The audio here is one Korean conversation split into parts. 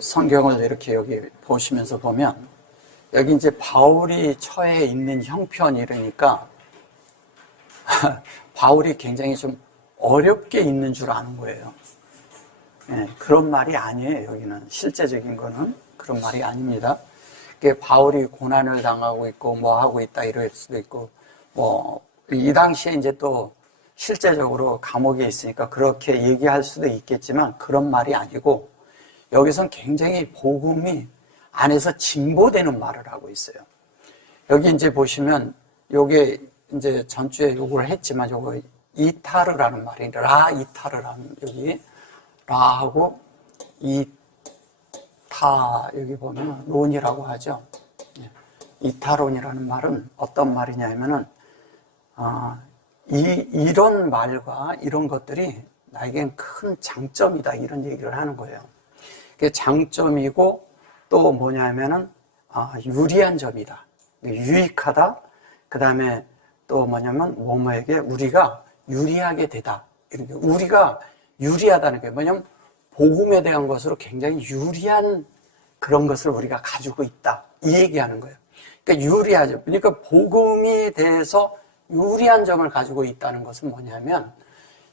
성경을 이렇게 여기 보시면서 보면 여기 이제 바울이 처해 있는 형편이라니까 바울이 굉장히 좀 어렵게 있는 줄 아는 거예요. 그런 말이 아니에요. 여기는 실제적인 거는 그런 말이 아닙니다. 바울이 고난을 당하고 있고 뭐 하고 있다 이럴 수도 있고 뭐 이 당시에 이제 또 실제적으로 감옥에 있으니까 그렇게 얘기할 수도 있겠지만 그런 말이 아니고 여기선 굉장히 복음이 안에서 진보되는 말을 하고 있어요. 여기 이제 보시면 요게 이제 전주에 요걸 했지만 요거 이타르라는 말이 이타르라는 여기 라하고 이타 여기 보면 론이라고 하죠. 이타론이라는 말은 어떤 말이냐면은 이런 말과 이런 것들이 나에겐 큰 장점이다 이런 얘기를 하는 거예요. 그게 장점이고 또 뭐냐면은 유리한 점이다, 유익하다. 그 다음에 또 뭐냐면 뭐뭐에게 우리가 유리하게 되다. 이렇게 우리가 유리하다는 게 뭐냐면 복음에 대한 것으로 굉장히 유리한 그런 것을 우리가 가지고 있다 이 얘기하는 거예요. 그러니까 유리하죠. 그러니까 복음에 대해서 유리한 점을 가지고 있다는 것은 뭐냐면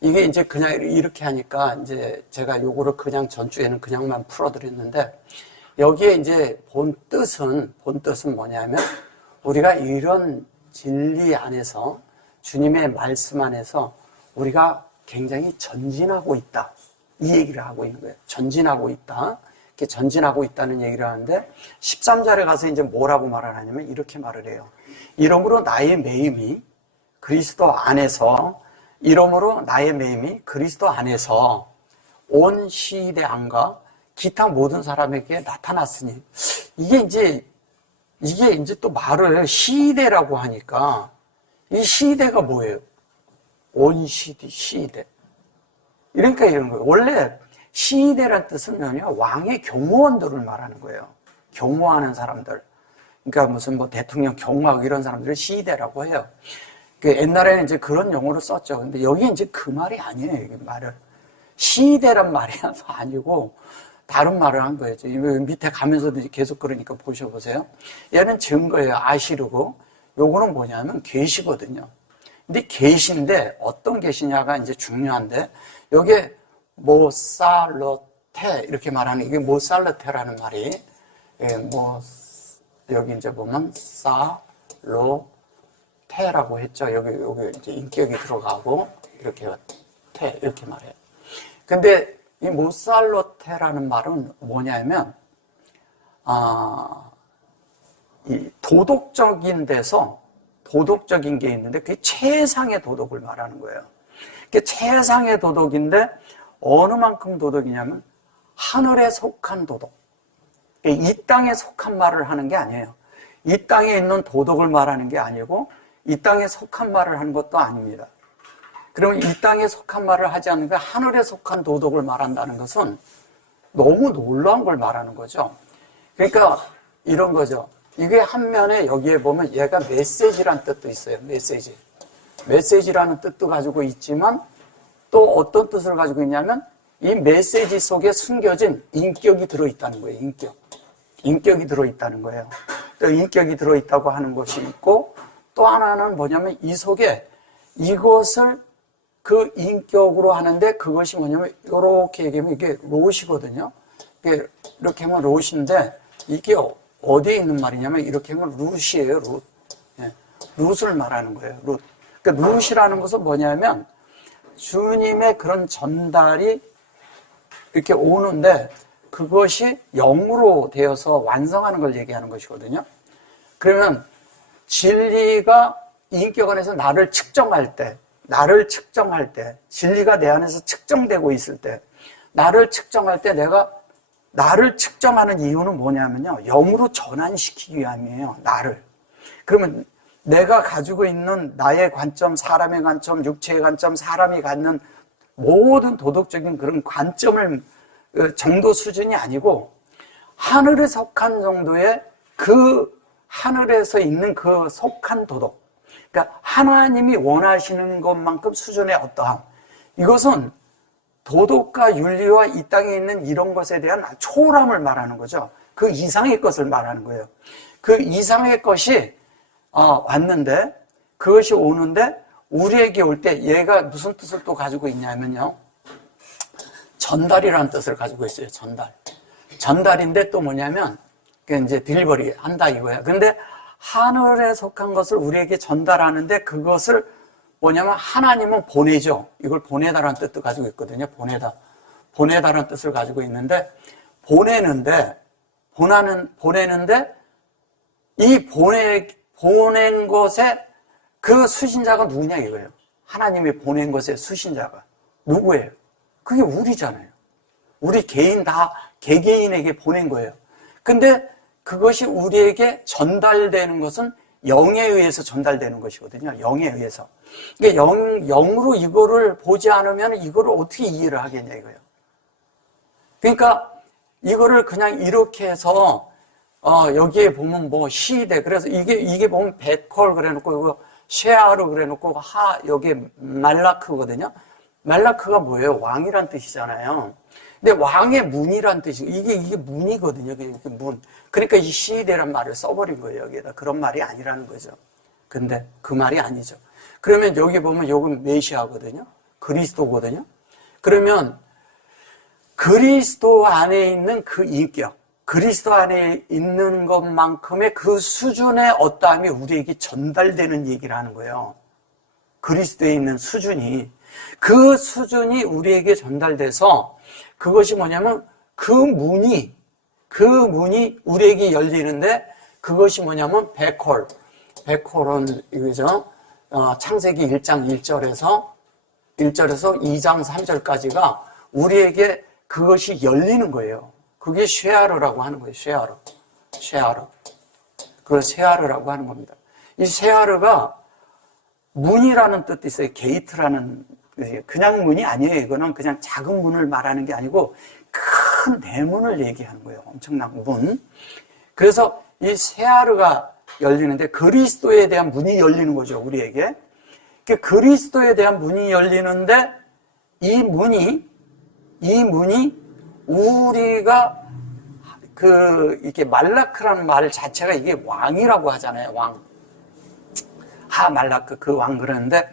이게 이제 그냥 이렇게 하니까 이제 제가 요거를 그냥 전주에는 그냥만 풀어드렸는데 여기에 이제 본 뜻은 뭐냐면 우리가 이런 진리 안에서 주님의 말씀 안에서 우리가 굉장히 전진하고 있다 이 얘기를 하고 있는 거예요. 전진하고 있다. 이렇게 전진하고 있다는 얘기를 하는데 13절에 가서 이제 뭐라고 말을 하냐면 이렇게 말을 해요. 이러므로 나의 매임이 그리스도 안에서 온 시대 안과 기타 모든 사람에게 나타났으니 이게 이제 또 말을 시대라고 하니까 이 시대가 뭐예요? 온 시대. 그러니까 이런 거예요. 원래 시대란 뜻은 왕의 경호원들을 말하는 거예요. 경호하는 사람들. 그러니까 무슨 뭐 대통령 경호하고 이런 사람들을 시대라고 해요. 옛날에는 이제 그런 용어로 썼죠. 근데 여기 이제 그 말이 아니에요. 이 말을. 시대란 말이 아니고 다른 말을 한 거예요. 밑에 가면서도 계속 그러니까 보셔보세요. 얘는 증거예요. 아시르고. 요거는 뭐냐면 계시거든요. 근데 계시인데 어떤 계시냐가 이제 중요한데 여기에 모살로테 이렇게 말하는 이게 모살로테라는 말이 여기 이제 보면 테라고 했죠. 여기 이제 인격이 들어가고 이렇게 테 이렇게 말해요. 근데 이 모살로테라는 말은 뭐냐면 이 도덕적인 데서 도덕적인 게 있는데 그게 최상의 도덕을 말하는 거예요. 그게 최상의 도덕인데 어느 만큼 도덕이냐면 하늘에 속한 도덕. 이 땅에 속한 말을 하는 게 아니에요. 이 땅에 있는 도덕을 말하는 게 아니고 이 땅에 속한 말을 하는 것도 아닙니다. 그러면 이 땅에 속한 말을 하지 않는데 하늘에 속한 도덕을 말한다는 것은 너무 놀라운 걸 말하는 거죠. 그러니까 이런 거죠. 이게 한 면에 여기에 보면 얘가 메시지라는 뜻도 있어요. 메시지라는 뜻도 가지고 있지만 또 어떤 뜻을 가지고 있냐면 이 메시지 속에 숨겨진 인격이 들어있다는 거예요. 인격이 들어있다는 거예요. 또 인격이 들어있다고 하는 것이 있고 또 하나는 뭐냐면 이 속에 이것을 그 인격으로 하는데 그것이 뭐냐면 이렇게 얘기하면 이게 롯이거든요. 이렇게 하면 롯인데 이게 어디에 있는 말이냐면 이렇게 하면 룻이에요. 룻. 룻을 말하는 거예요. 룻. 그러니까 룻이라는 것은 뭐냐면 주님의 그런 전달이 이렇게 오는데 그것이 영으로 되어서 완성하는 걸 얘기하는 것이거든요. 그러면 진리가 인격 안에서 나를 측정할 때, 진리가 내 안에서 측정되고 있을 때, 나를 측정할 때 내가 나를 측정하는 이유는 뭐냐면요. 영으로 전환시키기 위함이에요. 나를. 그러면 내가 가지고 있는 나의 관점, 사람의 관점, 육체의 관점, 사람이 갖는 모든 도덕적인 그런 관점을 정도 수준이 아니고 하늘에 속한 정도의 그 하늘에서 있는 그 속한 도덕. 그러니까 하나님이 원하시는 것만큼 수준의 어떠함. 이것은 도덕과 윤리와 이 땅에 있는 이런 것에 대한 초월함을 말하는 거죠. 그 이상의 것을 말하는 거예요. 그 이상의 것이 왔는데, 그것이 오는데 우리에게 올 때 얘가 무슨 뜻을 또 가지고 있냐면요, 전달이라는 뜻을 가지고 있어요. 전달인데 또 뭐냐면 이제 딜리버리 한다 이거야. 근데 하늘에 속한 것을 우리에게 전달하는데, 그것을 뭐냐면 하나님은 보내죠. 이걸 보내다라는 뜻도 가지고 있거든요. 보내다라는 뜻을 가지고 있는데, 보내는데 이 보낸 것에 그 수신자가 누구냐 이거예요. 하나님이 보낸 것의 수신자가 누구예요? 그게 우리잖아요. 우리 개인 다 개개인에게 보낸 거예요. 근데 그것이 우리에게 전달되는 것은 영에 의해서 전달되는 것이거든요. 영에 의해서. 그러니까 영으로 이거를 보지 않으면 이거를 어떻게 이해를 하겠냐 이거예요. 그러니까 이거를 그냥 이렇게 해서 여기에 보면 뭐 시대, 그래서 이게 보면 베콜 그래놓고 이거 쉐아르 그래놓고 여기 말라크거든요. 말라크가 뭐예요? 왕이란 뜻이잖아요. 근데 왕의 문이란 뜻이, 이게 문이거든요. 이게 문. 그러니까 이 시대란 말을 써버린 거예요. 여기에다. 그런 말이 아니라는 거죠. 근데 그 말이 아니죠. 그러면 여기 보면 요건 메시아거든요. 그리스도거든요. 그러면 그리스도 안에 있는 그 인격, 그리스도 안에 있는 것만큼의 그 수준의 어떠함이 우리에게 전달되는 얘기를 하는 거예요. 그리스도에 있는 수준이, 그 수준이 우리에게 전달돼서 그것이 뭐냐면 그 문이 우리에게 열리는데, 그것이 뭐냐면 베콜은 이거죠. 창세기 1장 1절에서 2장 3절까지가 우리에게 그것이 열리는 거예요. 그게 쉐아르라고 하는 거예요. 쉐아르. 그걸 쉐아르라고 하는 겁니다. 이 쉐아르가 문이라는 뜻도 있어요. 게이트라는, 그냥 문이 아니에요. 이거는 그냥 작은 문을 말하는 게 아니고 큰 대문을 얘기하는 거예요. 엄청난 문. 그래서 이 쉐아르가 열리는데, 그리스도에 대한 문이 열리는 거죠. 우리에게. 그리스도에 대한 문이 열리는데, 이 문이 우리가 이게 말라크라는 말 자체가 이게 왕이라고 하잖아요. 왕. 말라크, 그 왕 그러는데,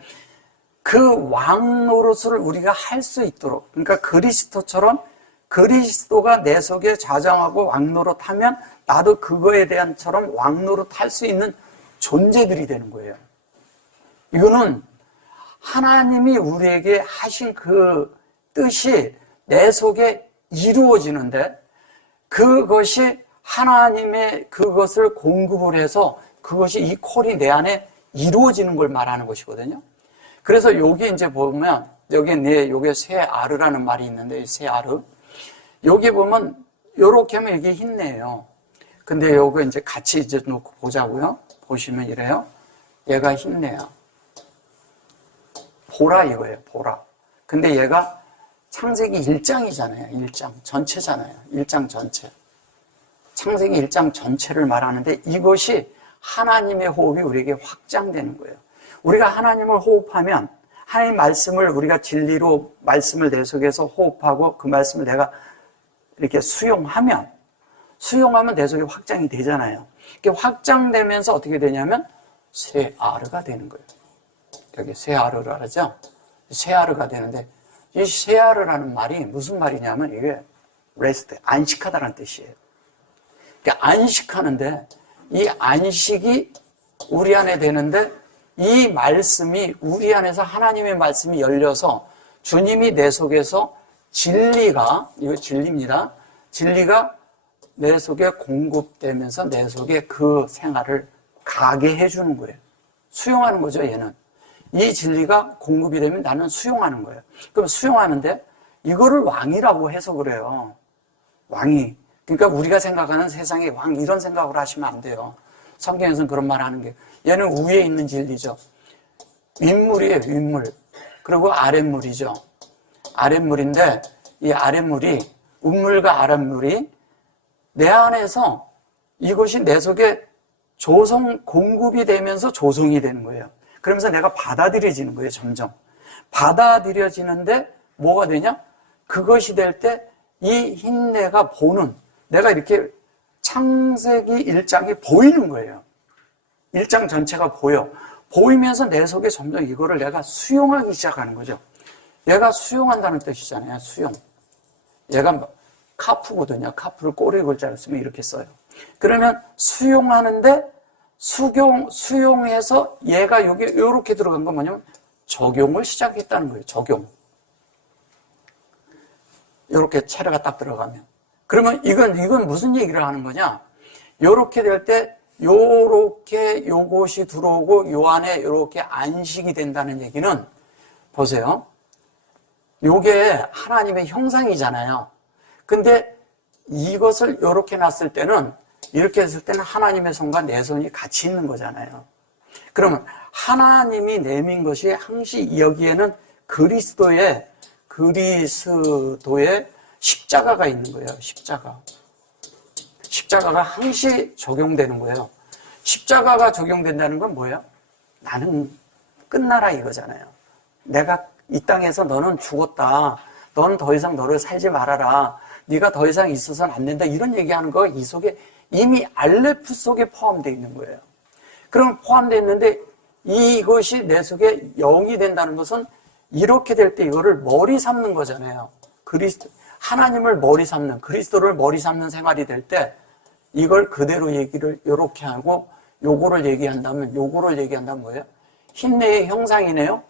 그 왕 노릇을 우리가 할 수 있도록, 그러니까 그리스도처럼 그리스도가 내 속에 자정하고 왕 노릇하면 나도 그거에 대한처럼 왕 노릇할 수 있는 존재들이 되는 거예요. 이거는 하나님이 우리에게 하신 그 뜻이 내 속에 이루어지는데, 그것이 하나님의 그것을 공급을 해서 그것이 이 콜이 내 안에 이루어지는 걸 말하는 것이거든요. 그래서 여기 이제 보면 요게 쉐아르라는 말이 있는데, 쉐아르. 여기 보면 요렇게 하면 이게 흰내예요. 근데 요거 이제 같이 이제 놓고 보자고요. 보시면 이래요. 얘가 흰내야. 보라 이거예요. 보라. 근데 얘가 창세기 1장이잖아요. 1장 전체잖아요. 1장 전체. 창세기 1장 전체를 말하는데, 이것이 하나님의 호흡이 우리에게 확장되는 거예요. 우리가 하나님을 호흡하면, 하나님 말씀을 우리가 진리로 말씀을 내 속에서 호흡하고 그 말씀을 내가 이렇게 수용하면 내 속에 확장이 되잖아요. 이게 확장되면서 어떻게 되냐면 쉐아르가 되는 거예요. 여기 쉐아르라 하죠. 쉐아르가 되는데, 이 쉐아르라는 말이 무슨 말이냐면 이게 레스트, 안식하다라는 뜻이에요. 그러니까 안식하는데, 이 안식이 우리 안에 되는데, 이 말씀이 우리 안에서 하나님의 말씀이 열려서 주님이 내 속에서 진리가, 이거 진리입니다. 진리가 내 속에 공급되면서 내 속에 그 생활을 가게 해주는 거예요. 수용하는 거죠, 얘는. 이 진리가 공급이 되면 나는 수용하는 거예요. 그럼 수용하는데 이거를 왕이라고 해석을 해요. 왕이. 그러니까 우리가 생각하는 세상의 왕, 이런 생각을 하시면 안 돼요. 성경에서는 그런 말 하는 게, 얘는 위에 있는 진리죠. 윗물이에요, 윗물. 그리고 아랫물이죠. 아랫물인데, 이 아랫물이, 윗물과 아랫물이 내 안에서 이것이 내 속에 공급이 되면서 조성이 되는 거예요. 그러면서 내가 받아들여지는 거예요, 점점. 받아들여지는데 뭐가 되냐? 그것이 될 때 이 흰내가 보는, 내가 이렇게 창세기 1장이 보이는 거예요. 1장 전체가 보여. 보이면서 내 속에 점점 이거를 내가 수용하기 시작하는 거죠. 얘가 수용한다는 뜻이잖아요. 수용. 얘가 카프거든요. 카프를 꼬리 글자를 쓰면 이렇게 써요. 그러면 수용하는데 수용해서 얘가 여기 이렇게 들어간 건 뭐냐면 적용을 시작했다는 거예요. 적용. 이렇게 체례가 딱 들어가면. 그러면 이건 무슨 얘기를 하는 거냐? 이렇게 될 때 요렇게 요것이 들어오고 요 안에 요렇게 안식이 된다는 얘기는 보세요. 요게 하나님의 형상이잖아요. 근데 이것을 요렇게 놨을 때는, 이렇게 했을 때는 하나님의 손과 내 손이 같이 있는 거잖아요. 그러면 하나님이 내민 것이 항시 여기에는 그리스도의 십자가가 있는 거예요. 십자가가 항시 적용되는 거예요. 십자가가 적용된다는 건 뭐예요? 나는 끝나라 이거잖아요. 내가 이 땅에서 너는 죽었다. 너는 더 이상 너를 살지 말아라. 네가 더 이상 있어서는 안 된다. 이런 얘기하는 거 이 속에 이미 알레프 속에 포함되어 있는 거예요. 그럼 포함되어 있는데 이것이 내 속에 영이 된다는 것은 이렇게 될 때 이거를 머리 삼는 거잖아요. 하나님을 머리 삼는, 그리스도를 머리 삼는 생활이 될 때 이걸 그대로 얘기를 이렇게 하고 요거를 얘기한다면 뭐예요? 흰내의 형상이네요.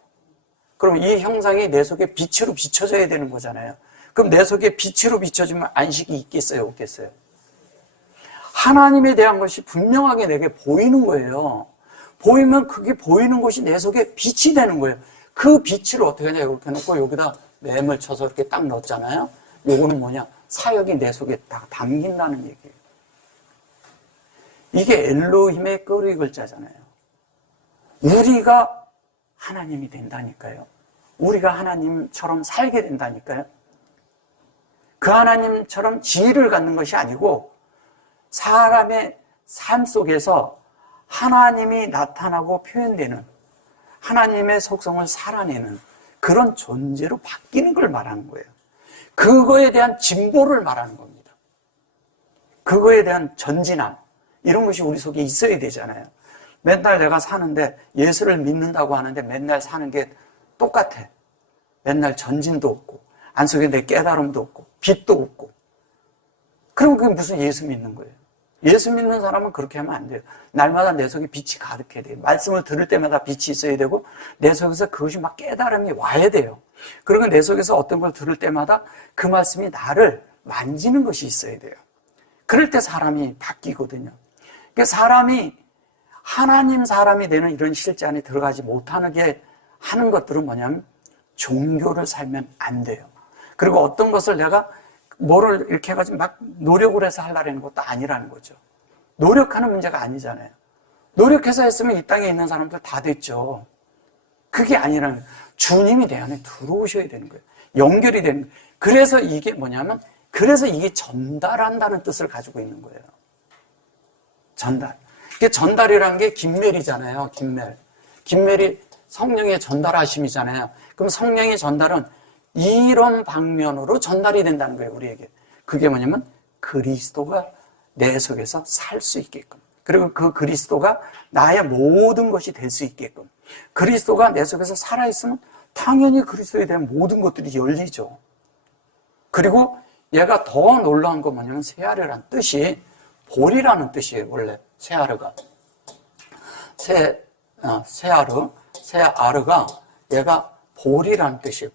그럼 이 형상이 내 속에 빛으로 비춰져야 되는 거잖아요. 그럼 내 속에 빛으로 비춰지면 안식이 있겠어요? 없겠어요? 하나님에 대한 것이 분명하게 내게 보이는 거예요. 보이면 그게 보이는 것이 내 속에 빛이 되는 거예요. 그 빛을 어떻게 하냐, 이렇게 놓고 여기다 램을 쳐서 이렇게 딱 넣었잖아요. 요거는 뭐냐? 사역이 내 속에 다 담긴다는 얘기예요. 이게 엘로힘의 꼬리 글자잖아요. 우리가 하나님이 된다니까요. 우리가 하나님처럼 살게 된다니까요. 그 하나님처럼 지혜를 갖는 것이 아니고 사람의 삶 속에서 하나님이 나타나고 표현되는, 하나님의 속성을 살아내는 그런 존재로 바뀌는 걸 말하는 거예요. 그거에 대한 진보를 말하는 겁니다. 그거에 대한 전진함, 이런 것이 우리 속에 있어야 되잖아요. 맨날 내가 사는데, 예수를 믿는다고 하는데 맨날 사는 게 똑같아. 맨날 전진도 없고 안속에 내 깨달음도 없고 빛도 없고. 그럼 그게 무슨 예수 믿는 거예요? 예수 믿는 사람은 그렇게 하면 안 돼요. 날마다 내 속에 빛이 가득해야 돼요. 말씀을 들을 때마다 빛이 있어야 되고 내 속에서 그것이 막 깨달음이 와야 돼요. 그리고 내 속에서 어떤 걸 들을 때마다 그 말씀이 나를 만지는 것이 있어야 돼요. 그럴 때 사람이 바뀌거든요. 그러니까 사람이 하나님 사람이 되는 이런 실제 안에 들어가지 못하는 게 하는 것들은 뭐냐면 종교를 살면 안 돼요. 그리고 어떤 것을 내가 뭐를 이렇게 해가지고 막 노력을 해서 하려는 것도 아니라는 거죠. 노력하는 문제가 아니잖아요. 노력해서 했으면 이 땅에 있는 사람들 다 됐죠. 그게 아니라는 거예요. 주님이 내 안에 들어오셔야 되는 거예요. 연결이 되는 거예요. 그래서 이게 뭐냐면, 그래서 이게 전달한다는 뜻을 가지고 있는 거예요. 전달. 이게 전달이라는 게 김멜이잖아요. 김멜이 성령의 전달하심이잖아요. 그럼 성령의 전달은 이런 방면으로 전달이 된다는 거예요, 우리에게. 그게 뭐냐면 그리스도가 내 속에서 살 수 있게끔, 그리고 그 그리스도가 나의 모든 것이 될 수 있게끔. 그리스도가 내 속에서 살아있으면 당연히 그리스도에 대한 모든 것들이 열리죠. 그리고 얘가 더 놀라운 건 뭐냐면 새하르란 뜻이 볼이라는 뜻이에요. 원래 새하르가 새하르가 얘가 볼이라는 뜻이에요.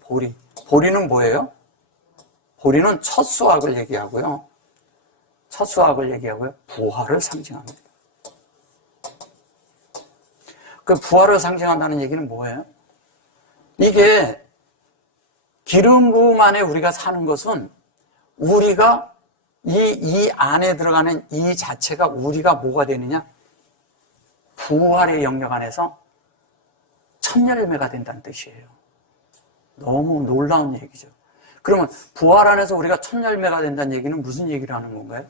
보리는 뭐예요? 보리는 첫 수확을 얘기하고요. 부활을 상징합니다. 그 부활을 상징한다는 얘기는 뭐예요? 이게 기름 부음 안에 우리가 사는 것은 우리가 이 안에 들어가는 이 자체가 우리가 뭐가 되느냐? 부활의 영역 안에서 첫 열매가 된다는 뜻이에요. 너무 놀라운 얘기죠. 그러면 부활 안에서 우리가 첫 열매가 된다는 얘기는 무슨 얘기를 하는 건가요?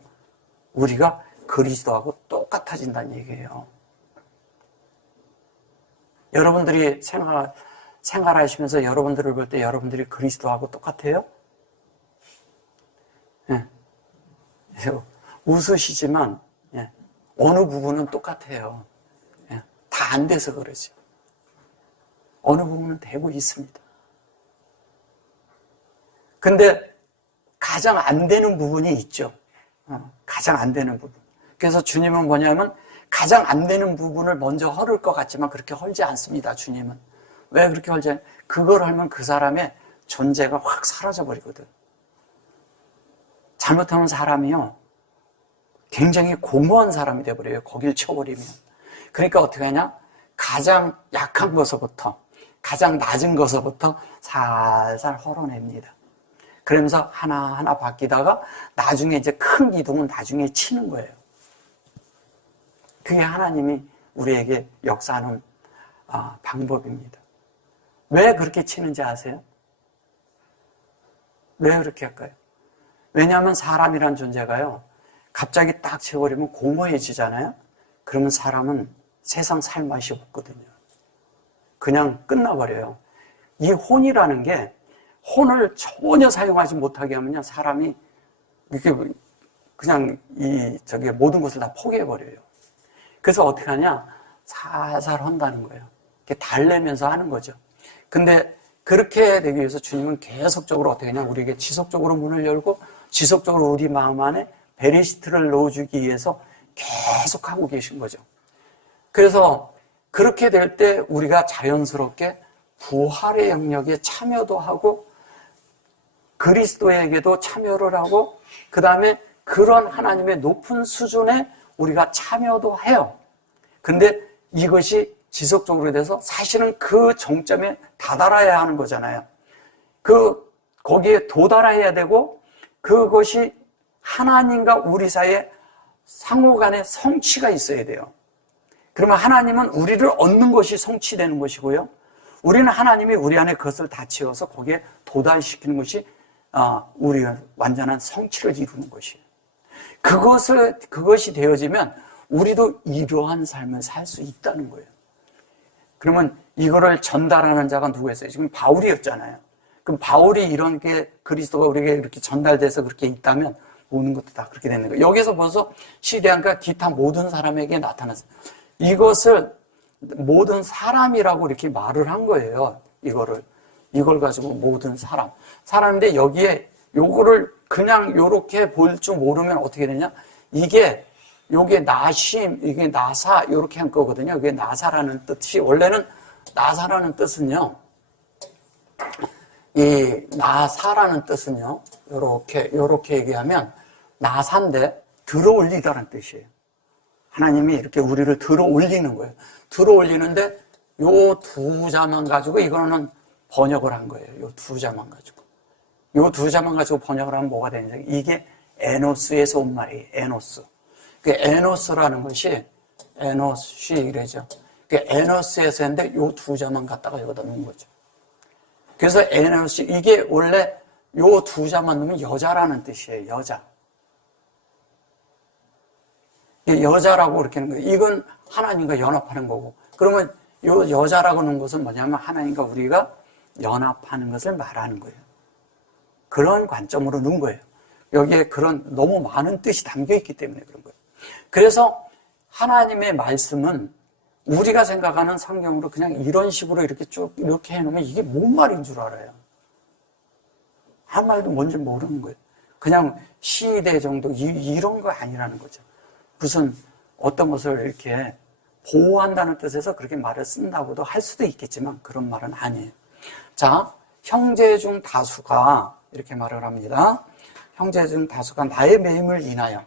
우리가 그리스도하고 똑같아진다는 얘기예요. 여러분들이 생활하시면서 여러분들을 볼 때 여러분들이 그리스도하고 똑같아요? 웃으시지만 어느 부분은 똑같아요. 다 안 돼서 그러죠. 어느 부분은 되고 있습니다. 근데 가장 안 되는 부분이 있죠. 가장 안 되는 부분. 그래서 주님은 뭐냐면 가장 안 되는 부분을 먼저 헐을 것 같지만 그렇게 헐지 않습니다. 주님은. 왜 그렇게 헐지 않아요? 그걸 하면 그 사람의 존재가 확 사라져버리거든. 잘못하면 사람이요, 굉장히 공허한 사람이 돼버려요. 거길 쳐버리면. 그러니까 어떻게 하냐? 가장 약한 것서부터, 가장 낮은 것서부터 살살 헐어냅니다. 그러면서 하나하나 바뀌다가 나중에 이제 큰 기둥은 나중에 치는 거예요. 그게 하나님이 우리에게 역사하는 방법입니다. 왜 그렇게 치는지 아세요? 왜 그렇게 할까요? 왜냐하면 사람이란 존재가요, 갑자기 딱 치워버리면 공허해지잖아요. 그러면 사람은 세상 살 맛이 없거든요. 그냥 끝나버려요. 이 혼이라는 게, 혼을 전혀 사용하지 못하게 하면요, 사람이 이렇게 그냥 모든 것을 다 포기해버려요. 그래서 어떻게 하냐? 살살 한다는 거예요. 이렇게 달래면서 하는 거죠. 근데 그렇게 되기 위해서 주님은 계속적으로 어떻게 하냐? 우리에게 지속적으로 문을 열고 지속적으로 우리 마음 안에 베리시트를 넣어주기 위해서 계속 하고 계신 거죠. 그래서 그렇게 될 때 우리가 자연스럽게 부활의 영역에 참여도 하고 그리스도에게도 참여를 하고 그 다음에 그런 하나님의 높은 수준에 우리가 참여도 해요. 근데 이것이 지속적으로 돼서 사실은 그 정점에 다다라야 하는 거잖아요. 거기에 도달해야 되고 그것이 하나님과 우리 사이에 상호 간의 성취가 있어야 돼요. 그러면 하나님은 우리를 얻는 것이 성취되는 것이고요. 우리는 하나님이 우리 안에 그것을 다 채워서 거기에 도달시키는 것이 우리가 완전한 성취를 이루는 것이에요. 그것이 되어지면 우리도 이러한 삶을 살 수 있다는 거예요. 그러면 이거를 전달하는 자가 누구였어요? 지금 바울이었잖아요. 그럼 바울이 이런 게 그리스도가 우리에게 이렇게 전달돼서 그렇게 있다면 모든 것도 다 그렇게 되는 거예요. 여기서 벌써 시대한과 기타 모든 사람에게 나타났어요. 이것을 모든 사람이라고 이렇게 말을 한 거예요. 이걸 가지고 모든 사람인데 여기에 요거를 그냥 요렇게 볼 줄 모르면 어떻게 되냐? 요게 나심, 이게 나사, 요렇게 한 거거든요. 이게 나사라는 뜻이, 원래는 나사라는 뜻은요, 이 나사라는 뜻은요, 요렇게 얘기하면 나사인데 들어 올리다는 뜻이에요. 하나님이 이렇게 우리를 들어 올리는 거예요. 들어 올리는데 요 두 자만 가지고 이거는 번역을 한 거예요. 요 두 자만 가지고. 요 두 자만 가지고 번역을 하면 뭐가 되느냐. 이게 에노스에서 온 말이에요. 에노스. 그 에노스라는 것이, 에노스 이래죠. 그 에노스에서 했는데 요 두 자만 갖다가 여기다 놓은 거죠. 그래서 에노스, 이게 원래 요 두 자만 넣으면 여자라는 뜻이에요. 여자. 여자라고 이렇게 하는 거예요. 이건 하나님과 연합하는 거고. 그러면 요 여자라고 하는 것은 뭐냐면 하나님과 우리가 연합하는 것을 말하는 거예요. 그런 관점으로 넣은 거예요. 여기에 그런 너무 많은 뜻이 담겨 있기 때문에 그런 거예요. 그래서 하나님의 말씀은 우리가 생각하는 성경으로 그냥 이런 식으로 이렇게 쭉 이렇게 해놓으면 이게 뭔 말인 줄 알아요. 한 말도 뭔지 모르는 거예요. 그냥 시대 정도 이런 거 아니라는 거죠. 무슨 어떤 것을 이렇게 보호한다는 뜻에서 그렇게 말을 쓴다고도 할 수도 있겠지만 그런 말은 아니에요. 자, 형제 중 다수가 이렇게 말을 합니다. 형제 중 다수가 나의 매임을 인하여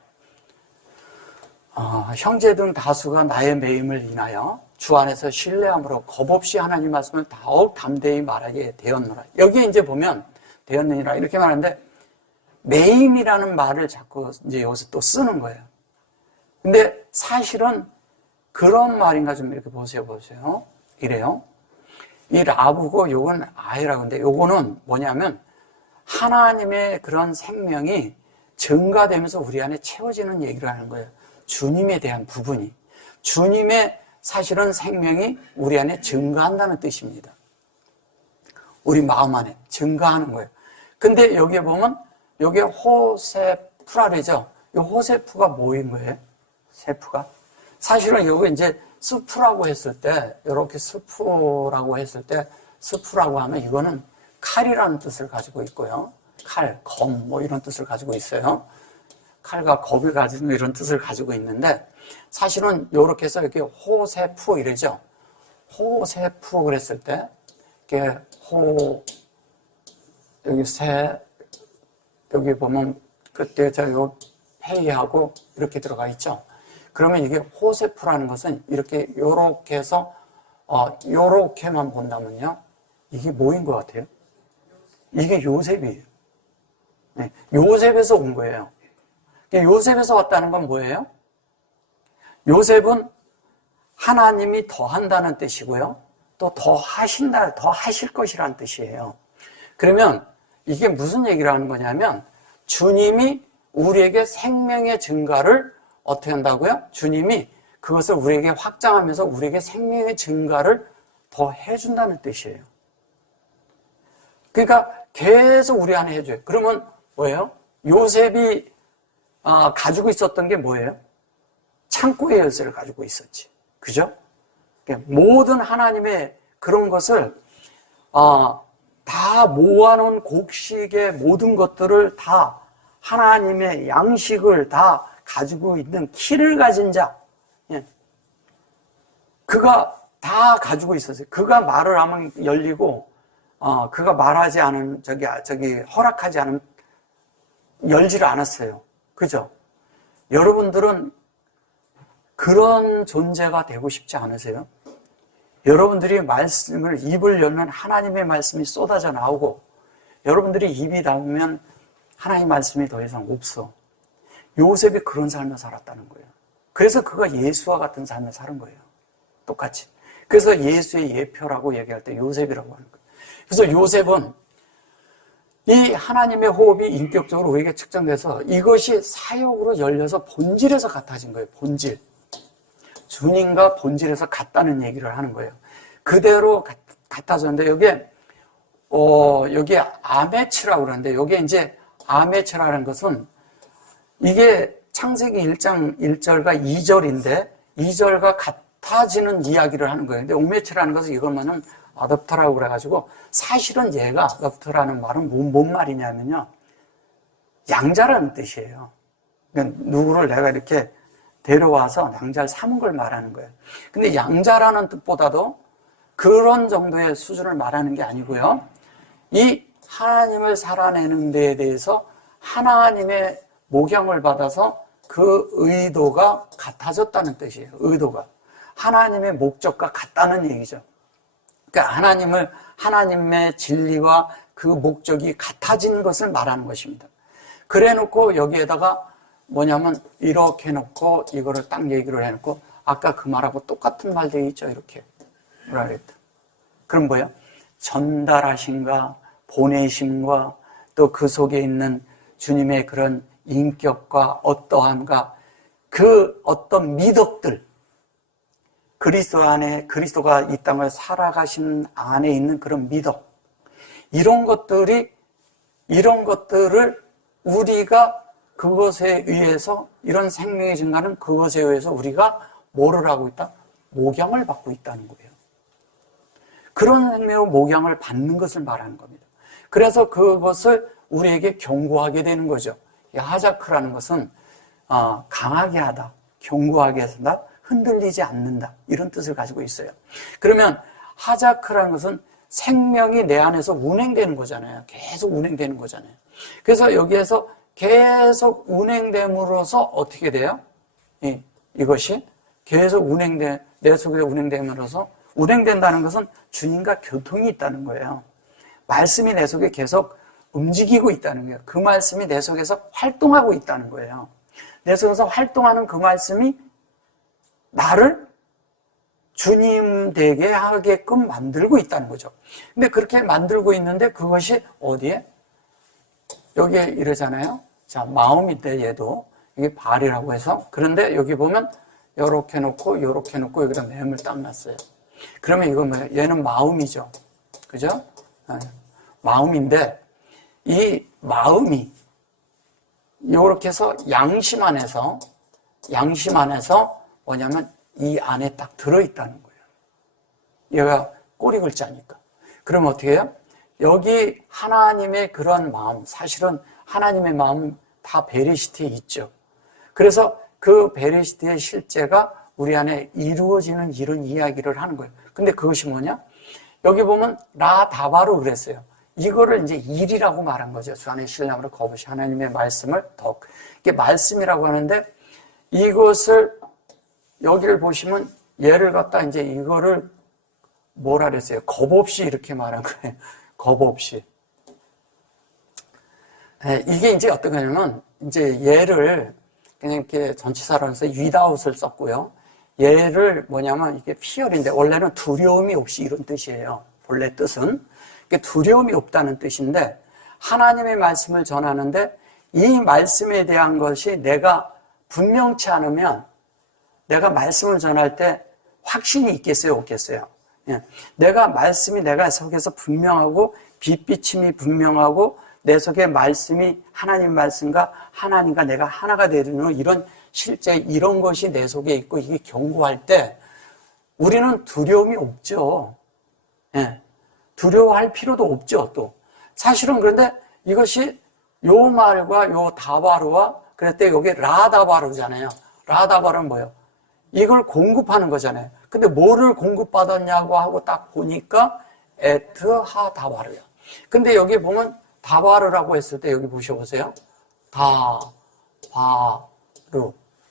형제 중 다수가 나의 매임을 인하여 주 안에서 신뢰함으로 겁없이 하나님 말씀을 더욱 담대히 말하게 되었노라. 여기에 이제 보면 되었느니라 이렇게 말하는데 매임이라는 말을 자꾸 이제 여기서 또 쓰는 거예요. 근데 사실은 그런 말인가 좀 이렇게 보세요. 이래요. 이 라브고 요건 아이라고 하는데 요거는 뭐냐면 하나님의 그런 생명이 증가되면서 우리 안에 채워지는 얘기를 하는 거예요. 주님에 대한 부분이. 주님의 사실은 생명이 우리 안에 증가한다는 뜻입니다. 우리 마음 안에 증가하는 거예요. 근데 여기에 보면 여기에 호세프라레죠. 이 호세프가 뭐인 거예요? 세프가? 사실은 이거 이제 스프라고 했을 때, 이렇게 스프라고 했을 때, 스프라고 하면 이거는 칼이라는 뜻을 가지고 있고요. 칼, 검, 뭐 이런 뜻을 가지고 있어요. 칼과 검을 가지고 이런 뜻을 가지고 있는데, 사실은 이렇게 해서 이렇게 호세프 이러죠. 호세프 그랬을 때, 이렇게 여기 여기 보면 그때 요 페이하고 이렇게 들어가 있죠. 그러면 이게 호세프라는 것은 이렇게 요렇게 해서 요렇게만 본다면요. 이게 뭐인 것 같아요? 이게 요셉이에요. 네, 요셉에서 온 거예요. 요셉에서 왔다는 건 뭐예요? 요셉은 하나님이 더한다는 뜻이고요. 또 더 하실 것이라는 뜻이에요. 그러면 이게 무슨 얘기를 하는 거냐면 주님이 우리에게 생명의 증가를 어떻게 한다고요? 주님이 그것을 우리에게 확장하면서 우리에게 생명의 증가를 더 해준다는 뜻이에요. 그러니까 계속 우리 안에 해줘요. 그러면 뭐예요? 요셉이 가지고 있었던 게 뭐예요? 창고의 열쇠를 가지고 있었지. 그죠? 모든 하나님의 그런 것을 다 모아놓은 곡식의 모든 것들을 다 하나님의 양식을 다 가지고 있는 키를 가진 자, 그가 다 가지고 있었어요. 그가 말을 하면 열리고, 그가 말하지 않은 허락하지 않은 열지를 않았어요. 그죠? 여러분들은 그런 존재가 되고 싶지 않으세요? 여러분들이 말씀을 입을 열면 하나님의 말씀이 쏟아져 나오고, 여러분들이 입이 닫으면 하나님의 말씀이 더 이상 없어. 요셉이 그런 삶을 살았다는 거예요. 그래서 그가 예수와 같은 삶을 사는 거예요. 똑같이. 그래서 예수의 예표라고 얘기할 때 요셉이라고 하는 거예요. 그래서 요셉은 이 하나님의 호흡이 인격적으로 우리에게 측정돼서 이것이 사역으로 열려서 본질에서 같아진 거예요. 본질. 주님과 본질에서 같다는 얘기를 하는 거예요. 그대로 같아졌는데 여기에 아메츠라고 그러는데 여기에 이제 아메츠라는 것은 이게 창세기 1장 1절과 2절인데 2절과 같아지는 이야기를 하는 거예요. 근데 오메츠라는 것은 이것만은 아덥터라고 그래가지고 사실은 얘가 아덥터라는 말은 뭔 말이냐면요. 양자라는 뜻이에요. 그러니까 누구를 내가 이렇게 데려와서 양자를 삼은 걸 말하는 거예요. 근데 양자라는 뜻보다도 그런 정도의 수준을 말하는 게 아니고요. 이 하나님을 살아내는 데에 대해서 하나님의 목양을 받아서 그 의도가 같아졌다는 뜻이에요. 의도가. 하나님의 목적과 같다는 얘기죠. 그러니까 하나님의 진리와 그 목적이 같아진 것을 말하는 것입니다. 그래 놓고 여기에다가 뭐냐면 이렇게 해놓고 이거를 딱 얘기를 해놓고 아까 그 말하고 똑같은 말 되어 있죠. 이렇게 뭐라 그랬다. 그럼 뭐야? 전달하심과 보내심과 또 그 속에 있는 주님의 그런 인격과 어떠함과 그 어떤 미덕들, 그리스도 안에 그리스도가 이 땅을 살아가신 안에 있는 그런 미덕, 이런 것들을 우리가 그것에 의해서 이런 생명의 증가는 그것에 의해서 우리가 뭐를 하고 있다? 목양을 받고 있다는 거예요. 그런 생명의 목양을 받는 것을 말하는 겁니다. 그래서 그것을 우리에게 경고하게 되는 거죠. 하자크라는 것은 강하게 하다, 견고하게 해서다, 흔들리지 않는다, 이런 뜻을 가지고 있어요. 그러면 하자크라는 것은 생명이 내 안에서 운행되는 거잖아요. 계속 운행되는 거잖아요. 그래서 여기에서 계속 운행됨으로써 어떻게 돼요? 이것이 계속 내 속에 운행됨으로써 운행된다는 것은 주님과 교통이 있다는 거예요. 말씀이 내 속에 계속 움직이고 있다는 거예요. 그 말씀이 내 속에서 활동하고 있다는 거예요. 내 속에서 활동하는 그 말씀이 나를 주님 되게 하게끔 만들고 있다는 거죠. 근데 그렇게 만들고 있는데 그것이 어디에? 여기에 이러잖아요. 자, 마음인데 얘도 이게 발이라고 해서, 그런데 여기 보면 요렇게 놓고 요렇게 놓고 여기다 맴을 딱 놨어요. 그러면 이거 뭐예요? 얘는 마음이죠. 그죠? 마음인데 이 마음이 요렇게 해서 양심 안에서 뭐냐면 이 안에 딱 들어있다는 거예요. 얘가 꼬리 글자니까. 그럼 어떻게 해요? 여기 하나님의 그런 마음, 사실은 하나님의 마음은 다 베레시트에 있죠. 그래서 그 베레시트의 실제가 우리 안에 이루어지는 이런 이야기를 하는 거예요. 근데 그것이 뭐냐? 여기 보면 라다바로 그랬어요. 이거를 이제 일이라고 말한 거죠. 주 안에 신랑으로 거부시 하나님의 말씀을 덕. 이게 말씀이라고 하는데 이것을 여기를 보시면 얘를 갖다 이제 이거를 뭐라 그랬어요? 겁 없이 이렇게 말한 거예요. 겁 없이. 네, 이게 이제 어떤 거냐면 이제 얘를 그냥 이렇게 전치사로 해서 without을 썼고요. 얘를 뭐냐면 이게 fear인데 원래는 두려움이 없이 이런 뜻이에요. 본래 뜻은. 두려움이 없다는 뜻인데 하나님의 말씀을 전하는데 이 말씀에 대한 것이 내가 분명치 않으면 내가 말씀을 전할 때 확신이 있겠어요? 없겠어요? 예. 내가 말씀이 내가 속에서 분명하고 빛비침이 분명하고 내 속에 말씀이 하나님 말씀과 하나님과 내가 하나가 되는 이런 실제 이런 것이 내 속에 있고 이게 경고할 때 우리는 두려움이 없죠. 예. 두려워할 필요도 없죠, 또. 사실은 그런데 이것이 요 말과 요 다바로와 그럴 때 여기 라다바로잖아요. 라다바로는 뭐예요? 이걸 공급하는 거잖아요. 근데 뭐를 공급받았냐고 하고 딱 보니까 에트하다바르요. 근데 여기 보면 다바르라고 했을 때 여기 보셔보세요. 다바르.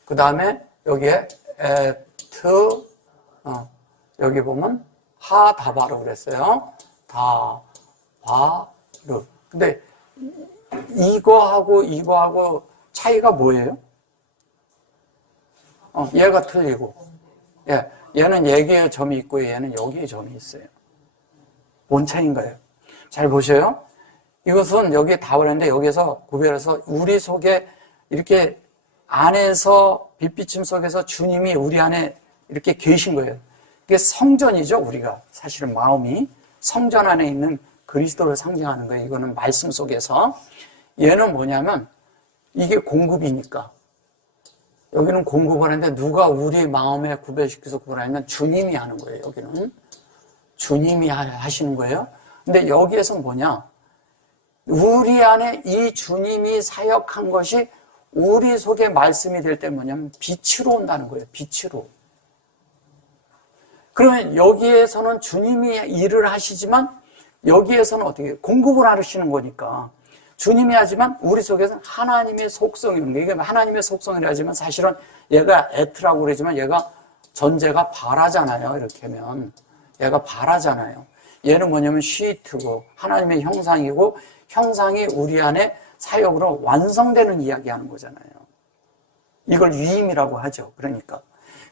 그 다음에 여기에 에트, 여기 보면 하다바르 그랬어요. 다바르. 근데 이거하고 차이가 뭐예요? 얘가 틀리고. 예, 얘는 여기에 점이 있고 얘는 여기에 점이 있어요. 뭔 차이인가요? 잘 보셔요. 이것은 여기에 답을 했는데 여기에서 구별해서 우리 속에 이렇게 안에서 빛비침 속에서 주님이 우리 안에 이렇게 계신 거예요. 이게 성전이죠, 우리가. 사실은 마음이 성전 안에 있는 그리스도를 상징하는 거예요. 이거는 말씀 속에서. 얘는 뭐냐면 이게 공급이니까. 여기는 공급을 하는데 누가 우리 마음에 구별시켜서 구별하면 주님이 하는 거예요. 여기는 주님이 하시는 거예요. 근데 여기에서 뭐냐? 우리 안에 이 주님이 사역한 것이 우리 속에 말씀이 될 때 뭐냐면 빛으로 온다는 거예요. 빛으로. 그러면 여기에서는 주님이 일을 하시지만 여기에서는 어떻게 해요? 공급을 하시는 거니까 주님이 하지만 우리 속에서는 하나님의 속성이라는 거예요. 이게 하나님의 속성이라 하지만 사실은 얘가 에트라고 그러지만 얘가 전제가 바라잖아요. 이렇게 하면 얘가 바라잖아요. 얘는 뭐냐면 시트고 하나님의 형상이고 형상이 우리 안에 사역으로 완성되는 이야기하는 거잖아요. 이걸 위임이라고 하죠. 그러니까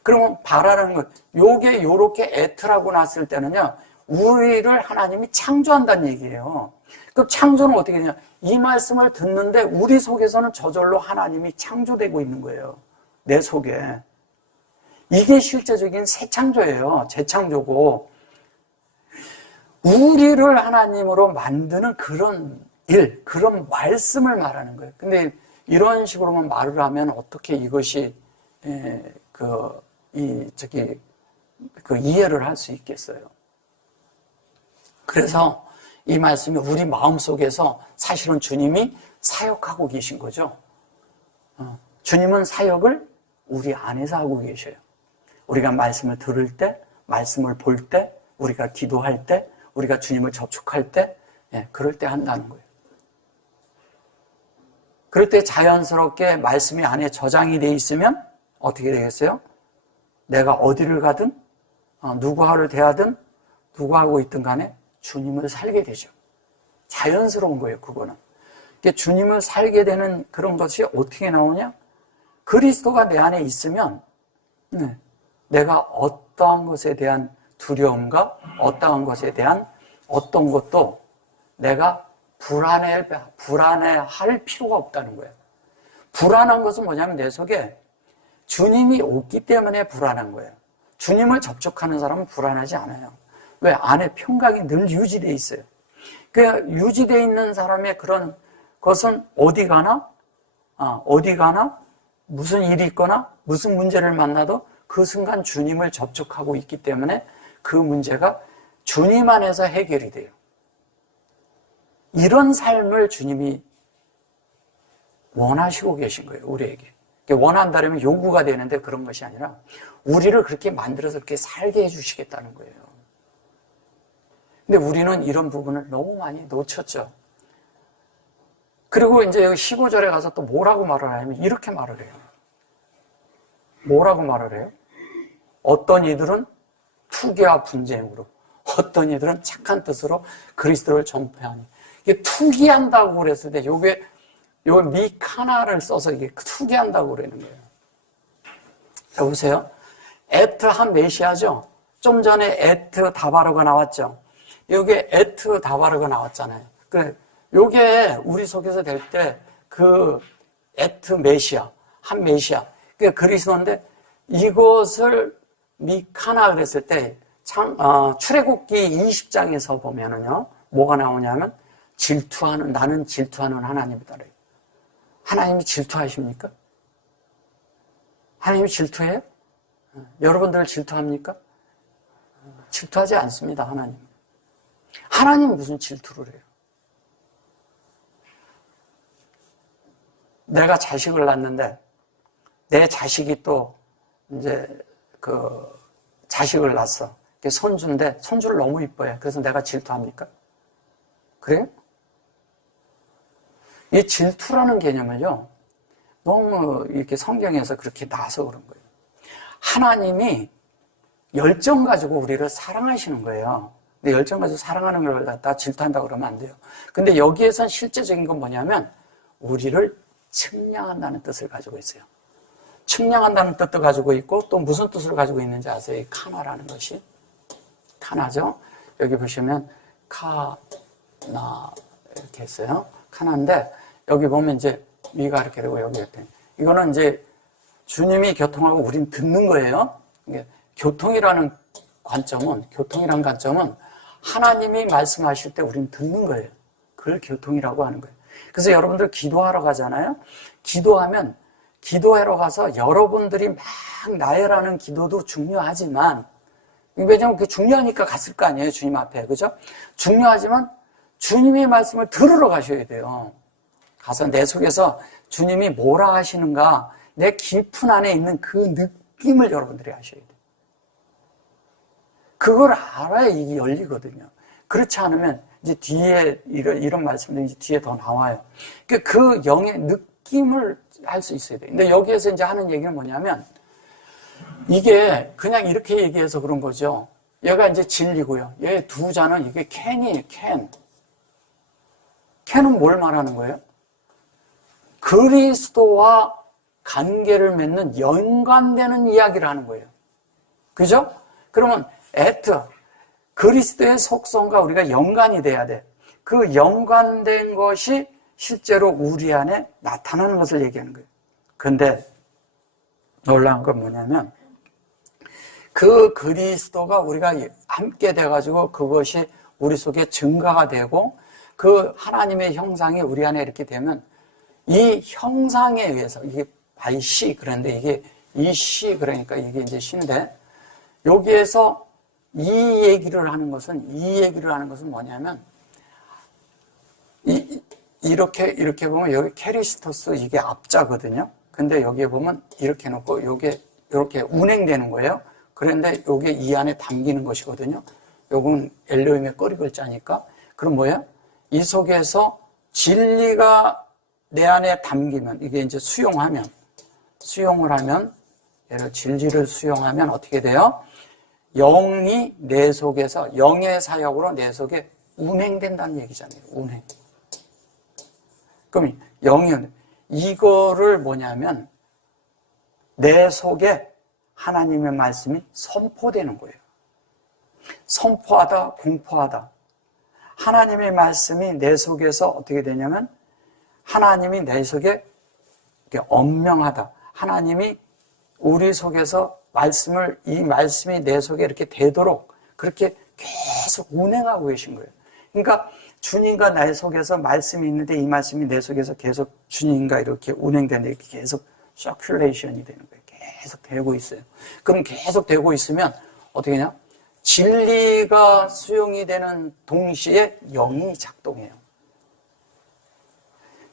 그러면 바라는 것, 요게 요렇게 에트라고 났을 때는요, 우리를 하나님이 창조한다는 얘기예요. 그럼 창조는 어떻게 되냐? 이 말씀을 듣는데 우리 속에서는 저절로 하나님이 창조되고 있는 거예요. 내 속에. 이게 실제적인 새 창조예요. 재창조고. 우리를 하나님으로 만드는 그런 일, 그런 말씀을 말하는 거예요. 근데 이런 식으로만 말을 하면 어떻게 이것이, 이해를 할 수 있겠어요. 그래서 이 말씀이 우리 마음속에서 사실은 주님이 사역하고 계신 거죠. 주님은 사역을 우리 안에서 하고 계셔요. 우리가 말씀을 들을 때, 말씀을 볼 때, 우리가 기도할 때, 우리가 주님을 접촉할 때, 그럴 때 한다는 거예요. 그럴 때 자연스럽게 말씀이 안에 저장이 돼 있으면 어떻게 되겠어요? 내가 어디를 가든, 누구하고 대하든, 누구하고 있든 간에 주님을 살게 되죠. 자연스러운 거예요, 그거는. 주님을 살게 되는 그런 것이 어떻게 나오냐? 그리스도가 내 안에 있으면 내가 어떠한 것에 대한 두려움과 어떠한 것에 대한 어떤 것도 내가 불안해할 필요가 없다는 거예요. 불안한 것은 뭐냐면 내 속에 주님이 없기 때문에 불안한 거예요. 주님을 접촉하는 사람은 불안하지 않아요. 왜? 안에 평강이 늘 유지되어 있어요. 그 유지되어 있는 사람의 그런 것은 어디 가나 어디 가나 무슨 일이 있거나 무슨 문제를 만나도 그 순간 주님을 접촉하고 있기 때문에 그 문제가 주님 안에서 해결이 돼요. 이런 삶을 주님이 원하시고 계신 거예요, 우리에게. 원한다면 요구가 되는데 그런 것이 아니라 우리를 그렇게 만들어서 그렇게 살게 해주시겠다는 거예요. 근데 우리는 이런 부분을 너무 많이 놓쳤죠. 그리고 이제 여기 15절에 가서 또 뭐라고 말을 하냐면 이렇게 말을 해요. 뭐라고 말을 해요? 어떤 이들은 투기와 분쟁으로, 어떤 이들은 착한 뜻으로 그리스도를 전파하니. 이게 투기한다고 그랬을 때 요게 미카나를 써서 이게 투기한다고 그러는 거예요. 자, 보세요. 에트 한 메시아죠. 좀 전에 에트 다바르가 나왔죠. 여기에 에트 다바르가 나왔잖아요. 요게 우리 속에서 될 때 그 에트 메시아, 한 메시아. 그게 그리스도인데 이것을 미카나 그랬을 때 출애굽기 20장에서 보면은요. 뭐가 나오냐면 나는 질투하는 하나님이다. 하나님이 질투하십니까? 하나님이 질투해요? 여러분들 질투합니까? 질투하지 않습니다, 하나님. 하나님은 무슨 질투를 해요? 내가 자식을 낳는데, 내 자식이 또, 이제, 자식을 낳았어. 손주인데, 손주를 너무 이뻐해. 그래서 내가 질투합니까? 그래요? 이 질투라는 개념을요, 너무 이렇게 성경에서 그렇게 나와서 그런 거예요. 하나님이 열정 가지고 우리를 사랑하시는 거예요. 근데 열정 가지고 사랑하는 걸 갖다 질투한다고 그러면 안 돼요. 근데 여기에선 실제적인 건 뭐냐면, 우리를 측량한다는 뜻을 가지고 있어요. 측량한다는 뜻도 가지고 있고, 또 무슨 뜻을 가지고 있는지 아세요? 이 카나라는 것이. 카나죠? 여기 보시면, 카나, 이렇게 했어요. 카나인데, 여기 보면 이제 위가 이렇게 되고 여기 이렇게. 이거는 이제 주님이 교통하고 우린 듣는 거예요. 교통이라는 관점은 하나님이 말씀하실 때 우린 듣는 거예요. 그걸 교통이라고 하는 거예요. 그래서 여러분들 기도하러 가잖아요. 기도하러 가서 여러분들이 막 나열하는 기도도 중요하지만, 왜냐면 그게 중요하니까 갔을 거 아니에요, 주님 앞에. 그죠? 중요하지만 주님의 말씀을 들으러 가셔야 돼요. 가서 내 속에서 주님이 뭐라 하시는가, 내 깊은 안에 있는 그 느낌을 여러분들이 하셔야 돼요. 그걸 알아야 이게 열리거든요. 그렇지 않으면 이제 뒤에 이런 말씀들이 이제 뒤에 더 나와요. 그 영의 느낌을 할 수 있어야 돼요. 근데 여기에서 이제 하는 얘기는 뭐냐면, 이게 그냥 이렇게 얘기해서 그런 거죠. 얘가 이제 진리고요. 얘 두 자는 이게 캔이에요, 캔. 캔은 뭘 말하는 거예요? 그리스도와 관계를 맺는 연관되는 이야기를 하는 거예요. 그죠? 그러면 그리스도의 속성과 우리가 연관이 돼야 돼. 그 연관된 것이 실제로 우리 안에 나타나는 것을 얘기하는 거예요. 그런데 놀라운 건 뭐냐면, 그 그리스도가 우리가 함께 돼가지고 그것이 우리 속에 증가가 되고 그 하나님의 형상이 우리 안에 이렇게 되면, 이 형상에 의해서, 이게 바이 시, 그런데 이게 이 시, 그러니까 이게 이제 시인데, 여기에서 이 얘기를 하는 것은 뭐냐면, 이렇게 보면 여기 캐리스토스 이게 앞자거든요. 근데 여기에 보면 이렇게 놓고 이렇게 운행되는 거예요. 그런데 이게 이 안에 담기는 것이거든요. 요건 엘로힘의 꺼리 글자니까. 그럼 뭐예요? 이 속에서 진리가 내 안에 담기면, 이게 이제 수용을 하면, 진리를 수용하면 어떻게 돼요? 영이 내 속에서, 영의 사역으로 내 속에 운행된다는 얘기잖아요. 운행. 그럼 이거를 뭐냐면, 내 속에 하나님의 말씀이 선포되는 거예요. 선포하다, 공포하다. 하나님의 말씀이 내 속에서 어떻게 되냐면, 하나님이 내 속에 엄명하다. 하나님이 우리 속에서 이 말씀이 내 속에 이렇게 되도록 그렇게 계속 운행하고 계신 거예요. 그러니까 주님과 나의 속에서 말씀이 있는데 이 말씀이 내 속에서 계속 주님과 이렇게 운행되는데 이렇게 계속 서큘레이션이 되는 거예요. 계속 되고 있어요. 그럼 계속 되고 있으면 어떻게 하냐? 진리가 수용이 되는 동시에 영이 작동해요.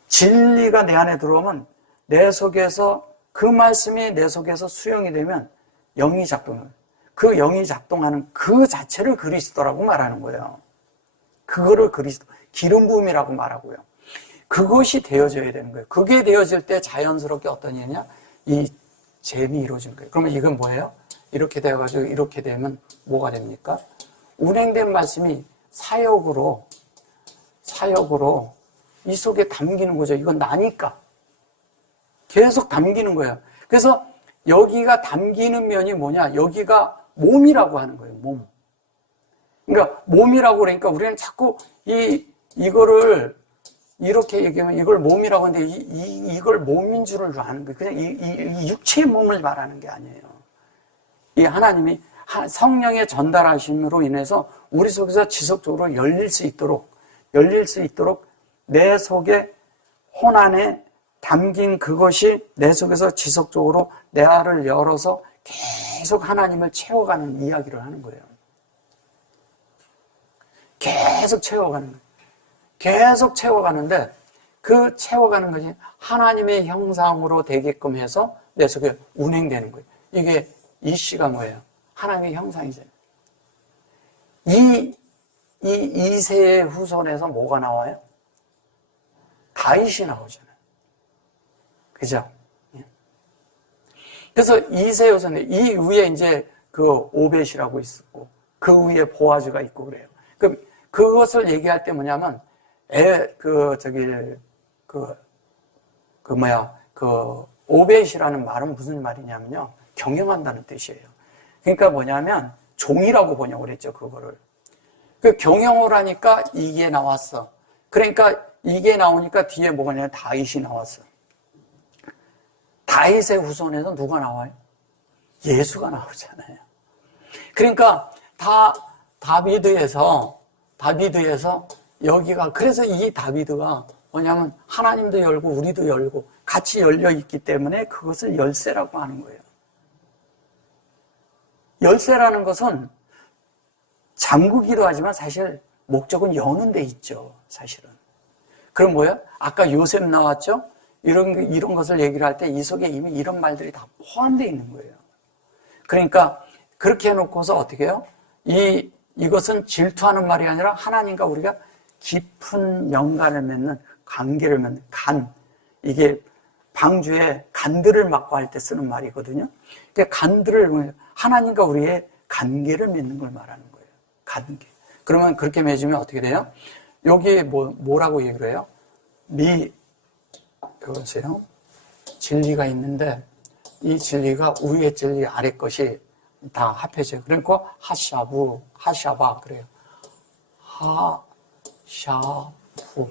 진리가 내 안에 들어오면 내 속에서 그 말씀이 내 속에서 수용이 되면 영이 작동해요. 그 영이 작동하는 그 자체를 그리스도라고 말하는 거예요. 그거를 그리스도, 기름 부음이라고 말하고요. 그것이 되어져야 되는 거예요. 그게 되어질 때 자연스럽게 어떤 일이냐? 이 잼이 이루어지는 거예요. 그러면 이건 뭐예요? 이렇게 되어가지고 이렇게 되면 뭐가 됩니까? 운행된 말씀이 사역으로 이 속에 담기는 거죠. 이건 나니까. 계속 담기는 거예요. 그래서 여기가 담기는 면이 뭐냐? 여기가 몸이라고 하는 거예요. 몸. 그러니까 몸이라고 그러니까 우리는 자꾸 이거를 이렇게 얘기하면 이걸 몸이라고 하는데 이걸 몸인 줄을 아는 거예요. 그냥 이 육체의 몸을 말하는 게 아니에요. 이 하나님이 성령의 전달하심으로 인해서 우리 속에서 지속적으로 열릴 수 있도록 내 속에 혼 안에 담긴 그것이 내 속에서 지속적으로 내 알을 열어서 계속 하나님을 채워가는 이야기를 하는 거예요. 계속 채워가는 거예요. 계속 채워가는데 그 채워가는 것이 하나님의 형상으로 되게끔 해서 내 속에 운행되는 거예요. 이게 이씨가 뭐예요? 하나님의 형상이잖아요. 이세의 후손에서 뭐가 나와요? 다윗이 나오잖아요. 그죠? 그래서 이세 후손에 이 위에 이제 그 오벳이라고 있었고 그 위에 보아즈가 있고 그래요. 그것을 얘기할 때 뭐냐면 오벳이라는 말은 무슨 말이냐면요. 경영한다는 뜻이에요. 그러니까 뭐냐면 종이라고 번역을 했죠, 그거를. 그 경영을 하니까 이게 나왔어. 그러니까 이게 나오니까 뒤에 뭐가 있냐면 다윗이 나왔어. 다윗의 후손에서 누가 나와요? 예수가 나오잖아요. 그러니까 다비드에서 여기가 그래서 이 다비드가 뭐냐면 하나님도 열고 우리도 열고 같이 열려 있기 때문에 그것을 열쇠라고 하는 거예요. 열쇠라는 것은 잠그기도 하지만 사실 목적은 여는 데 있죠, 사실은. 그럼 뭐예요? 아까 요셉 나왔죠? 이런 것을 얘기를 할 때 이 속에 이미 이런 말들이 다 포함되어 있는 거예요. 그러니까 그렇게 해놓고서 어떻게 해요? 이것은 질투하는 말이 아니라 하나님과 우리가 깊은 연관을 맺는 관계를 맺는 이게 방주에 간들을 막고 할 때 쓰는 말이거든요. 그러니까 하나님과 우리의 관계를 맺는 걸 말하는 거예요. 관계. 그러면 그렇게 맺으면 어떻게 돼요? 여기에 뭐라고 얘기를 해요? 보세요. 진리가 있는데 이 진리가 위의 진리 아래 것이 다 합해져요. 그러니까 하샤바 그래요. 하샤부.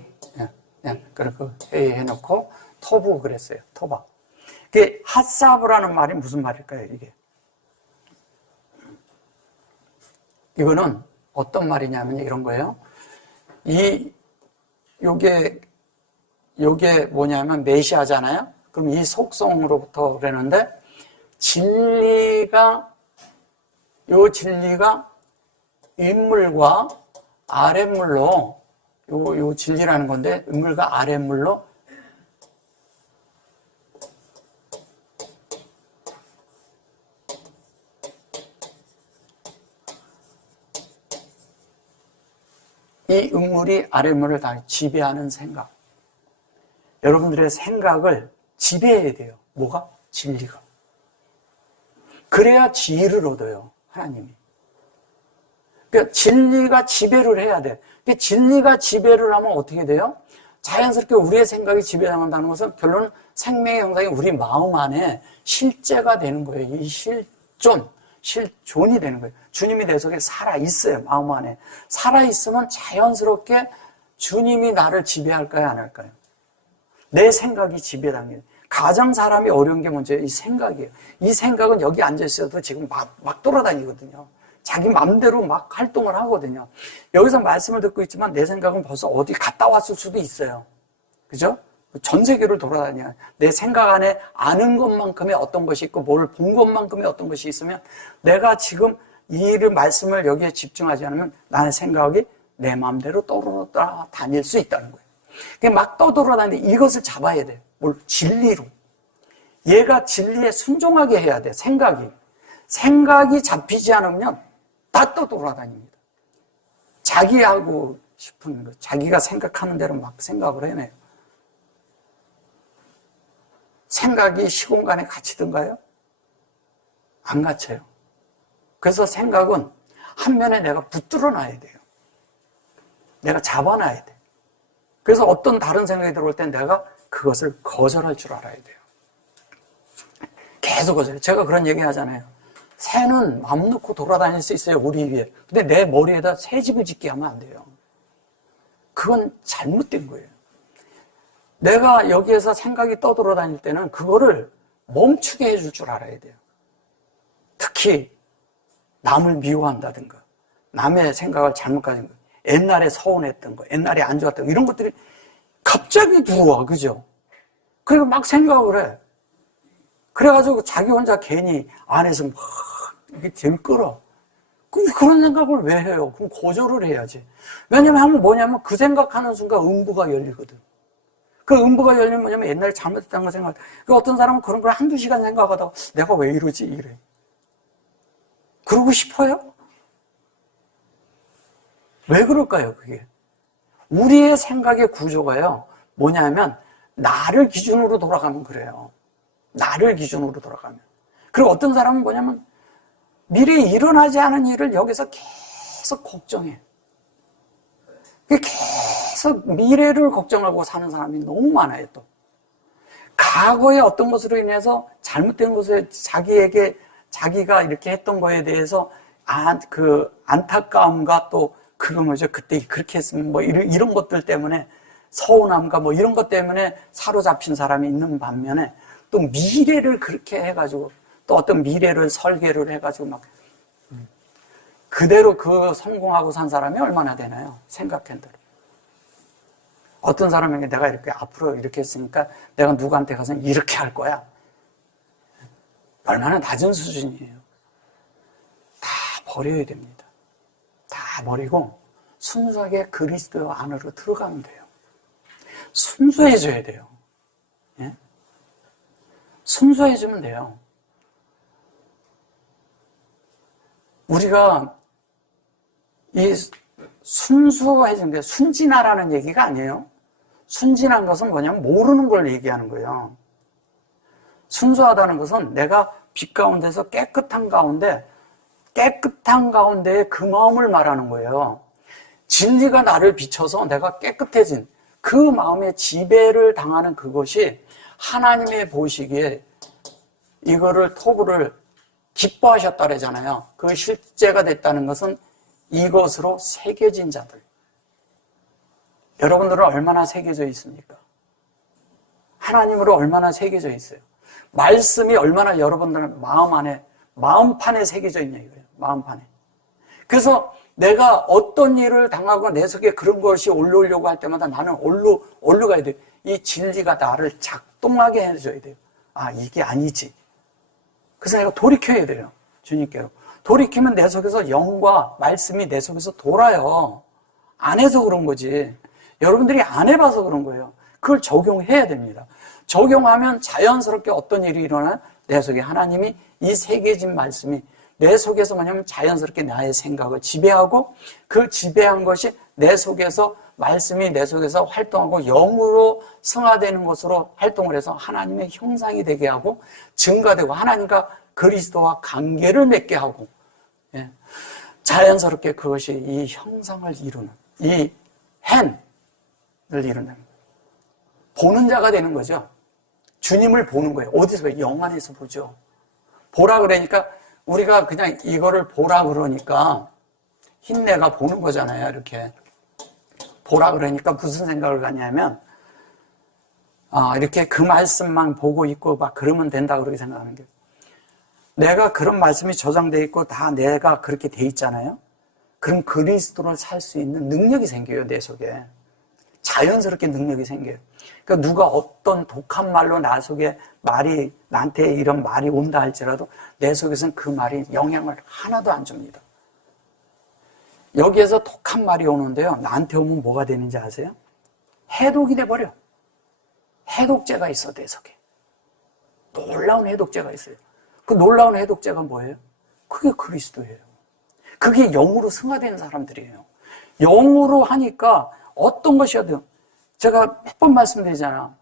그렇게 해놓고 토부 그랬어요. 토바. 이게 핫사브라는 말이 무슨 말일까요? 이거는 어떤 말이냐면 이런 거예요. 요게 뭐냐면 메시아잖아요. 그럼 이 속성으로부터 그러는데 진리가 윗물과 아랫물로 요 진리라는 건데 윗물과 아랫물로 이 윗물이 아랫물을 다 지배하는 생각. 여러분들의 생각을 지배해야 돼요. 뭐가? 진리가. 그래야 지혜를 얻어요. 하나님이. 그러니까 진리가 지배를 해야 돼. 그러니까 진리가 지배를 하면 어떻게 돼요? 자연스럽게 우리의 생각이 지배당한다는 것은 결론은 생명의 형상이 우리 마음 안에 실제가 되는 거예요. 이 실존이 되는 거예요. 주님이 내 속에 살아있어요. 마음 안에. 살아있으면 자연스럽게 주님이 나를 지배할까요? 안 할까요? 내 생각이 지배당해요. 가정 사람이 어려운 게 문제예요. 이 생각이에요. 이 생각은 여기 앉아있어도 지금 막 돌아다니거든요. 자기 마음대로 막 활동을 하거든요. 여기서 말씀을 듣고 있지만 내 생각은 벌써 어디 갔다 왔을 수도 있어요. 그죠? 전 세계를 돌아다녀. 내 생각 안에 아는 것만큼의 어떤 것이 있고 뭘 본 것만큼의 어떤 것이 있으면 내가 지금 이 말씀을 여기에 집중하지 않으면 나의 생각이 내 마음대로 떠돌아다닐 수 있다는 거예요. 막 떠돌아다니는데 이것을 잡아야 돼요. 뭘? 진리로. 얘가 진리에 순종하게 해야 돼. 생각이 잡히지 않으면 다 떠돌아다닙니다. 자기 하고 싶은 거, 자기가 생각하는 대로 막 생각을 해내요. 생각이 시공간에 갇히던가요? 안 갇혀요. 그래서 생각은 한 면에 내가 붙들어 놔야 돼요. 내가 잡아놔야 돼. 그래서 어떤 다른 생각이 들어올 때 내가 그것을 거절할 줄 알아야 돼요. 계속 거절해요. 제가 그런 얘기 하잖아요. 새는 맘 놓고 돌아다닐 수 있어요, 우리 위에. 근데 내 머리에다 새집을 짓게 하면 안 돼요. 그건 잘못된 거예요. 내가 여기에서 생각이 떠돌아다닐 때는 그거를 멈추게 해줄 줄 알아야 돼요. 특히 남을 미워한다든가 남의 생각을 잘못 가진 거, 옛날에 서운했던 거, 옛날에 안 좋았던 거, 이런 것들이 갑자기 들어와. 그죠? 그리고 막 생각을 해. 그래가지고 자기 혼자 괜히 안에서 막 이렇게 들끓어. 그럼 그런 생각을 왜 해요? 그럼 거절을 해야지. 왜냐면 뭐냐면 그 생각하는 순간 음부가 열리거든. 그 음부가 열리면 뭐냐면 옛날에 잘못했다는 거 생각. 그 어떤 사람은 그런 걸 한두 시간 생각하다가 내가 왜 이러지? 이래. 그러고 싶어요? 왜 그럴까요, 그게? 우리의 생각의 구조가요, 뭐냐면, 나를 기준으로 돌아가면 그래요. 나를 기준으로 돌아가면. 그리고 어떤 사람은 뭐냐면, 미래에 일어나지 않은 일을 여기서 계속 걱정해. 계속 미래를 걱정하고 사는 사람이 너무 많아요, 또. 과거의 어떤 것으로 인해서 잘못된 것에 자기가 이렇게 했던 거에 대해서 안타까움과 또 그거 뭐죠? 그때 그렇게 했으면 뭐 이런 것들 때문에 서운함과 뭐 이런 것 때문에 사로잡힌 사람이 있는 반면에 또 미래를 그렇게 해가지고 또 어떤 미래를 설계를 해가지고 막 그대로 그 성공하고 산 사람이 얼마나 되나요? 생각한 대로. 어떤 사람에게 내가 이렇게 앞으로 이렇게 했으니까 내가 누구한테 가서 이렇게 할 거야. 얼마나 낮은 수준이에요. 다 버려야 됩니다. 다 버리고 순수하게 그리스도 안으로 들어가면 돼요. 순수해져야 돼요. 예? 순수해지면 돼요. 우리가 이 순수해진 게 순진하라는 얘기가 아니에요. 순진한 것은 뭐냐면 모르는 걸 얘기하는 거예요. 순수하다는 것은 내가 빛 가운데서 깨끗한 가운데에 그 마음을 말하는 거예요. 진리가 나를 비춰서 내가 깨끗해진 그 마음의 지배를 당하는 그것이 하나님의 보시기에 이거를 토부를 기뻐하셨다 그러잖아요. 그 실제가 됐다는 것은 이것으로 새겨진 자들. 여러분들은 얼마나 새겨져 있습니까? 하나님으로 얼마나 새겨져 있어요? 말씀이 얼마나 여러분들 마음판에 새겨져 있냐 이거예요. 마음판에. 그래서 내가 어떤 일을 당하고 내 속에 그런 것이 올라오려고 할 때마다 나는 올라가야 돼요. 이 진리가 나를 작동하게 해줘야 돼요. 아, 이게 아니지. 그래서 내가 돌이켜야 돼요. 주님께로. 돌이키면 내 속에서 영과 말씀이 내 속에서 돌아요. 안 해서 그런 거지. 여러분들이 안 해봐서 그런 거예요. 그걸 적용해야 됩니다. 적용하면 자연스럽게 어떤 일이 일어나요? 내 속에 하나님이 이 새겨진 말씀이 내 속에서 뭐냐면 자연스럽게 나의 생각을 지배하고 그 지배한 것이 내 속에서 말씀이 내 속에서 활동하고 영으로 승화되는 것으로 활동을 해서 하나님의 형상이 되게 하고 증가되고 하나님과 그리스도와 관계를 맺게 하고 자연스럽게 그것이 이 형상을 이루는 이 헨을 이루는 보는 자가 되는 거죠. 주님을 보는 거예요. 어디서 봐요? 영 안에서 보죠. 보라 그러니까 우리가 그냥 이거를 보라 그러니까 흰내가 보는 거잖아요. 이렇게 보라 그러니까 무슨 생각을 갖냐면 이렇게 그 말씀만 보고 있고 막 그러면 된다 그렇게 생각하는 게 내가 그런 말씀이 저장되어 있고 다 내가 그렇게 돼 있잖아요. 그럼 그리스도를 살 수 있는 능력이 생겨요, 내 속에. 자연스럽게 능력이 생겨요. 그러니까 누가 어떤 독한 말로 나 속에 말이, 나한테 이런 말이 온다 할지라도 내 속에서는 그 말이 영향을 하나도 안 줍니다. 여기에서 독한 말이 오는데요. 나한테 오면 뭐가 되는지 아세요? 해독이 돼버려. 해독제가 있어, 내 속에. 놀라운 해독제가 있어요. 그 놀라운 해독제가 뭐예요? 그게 그리스도예요. 그게 영으로 승화되는 사람들이에요. 영으로 하니까 어떤 것이어도, 제가 몇 번 말씀드리잖아.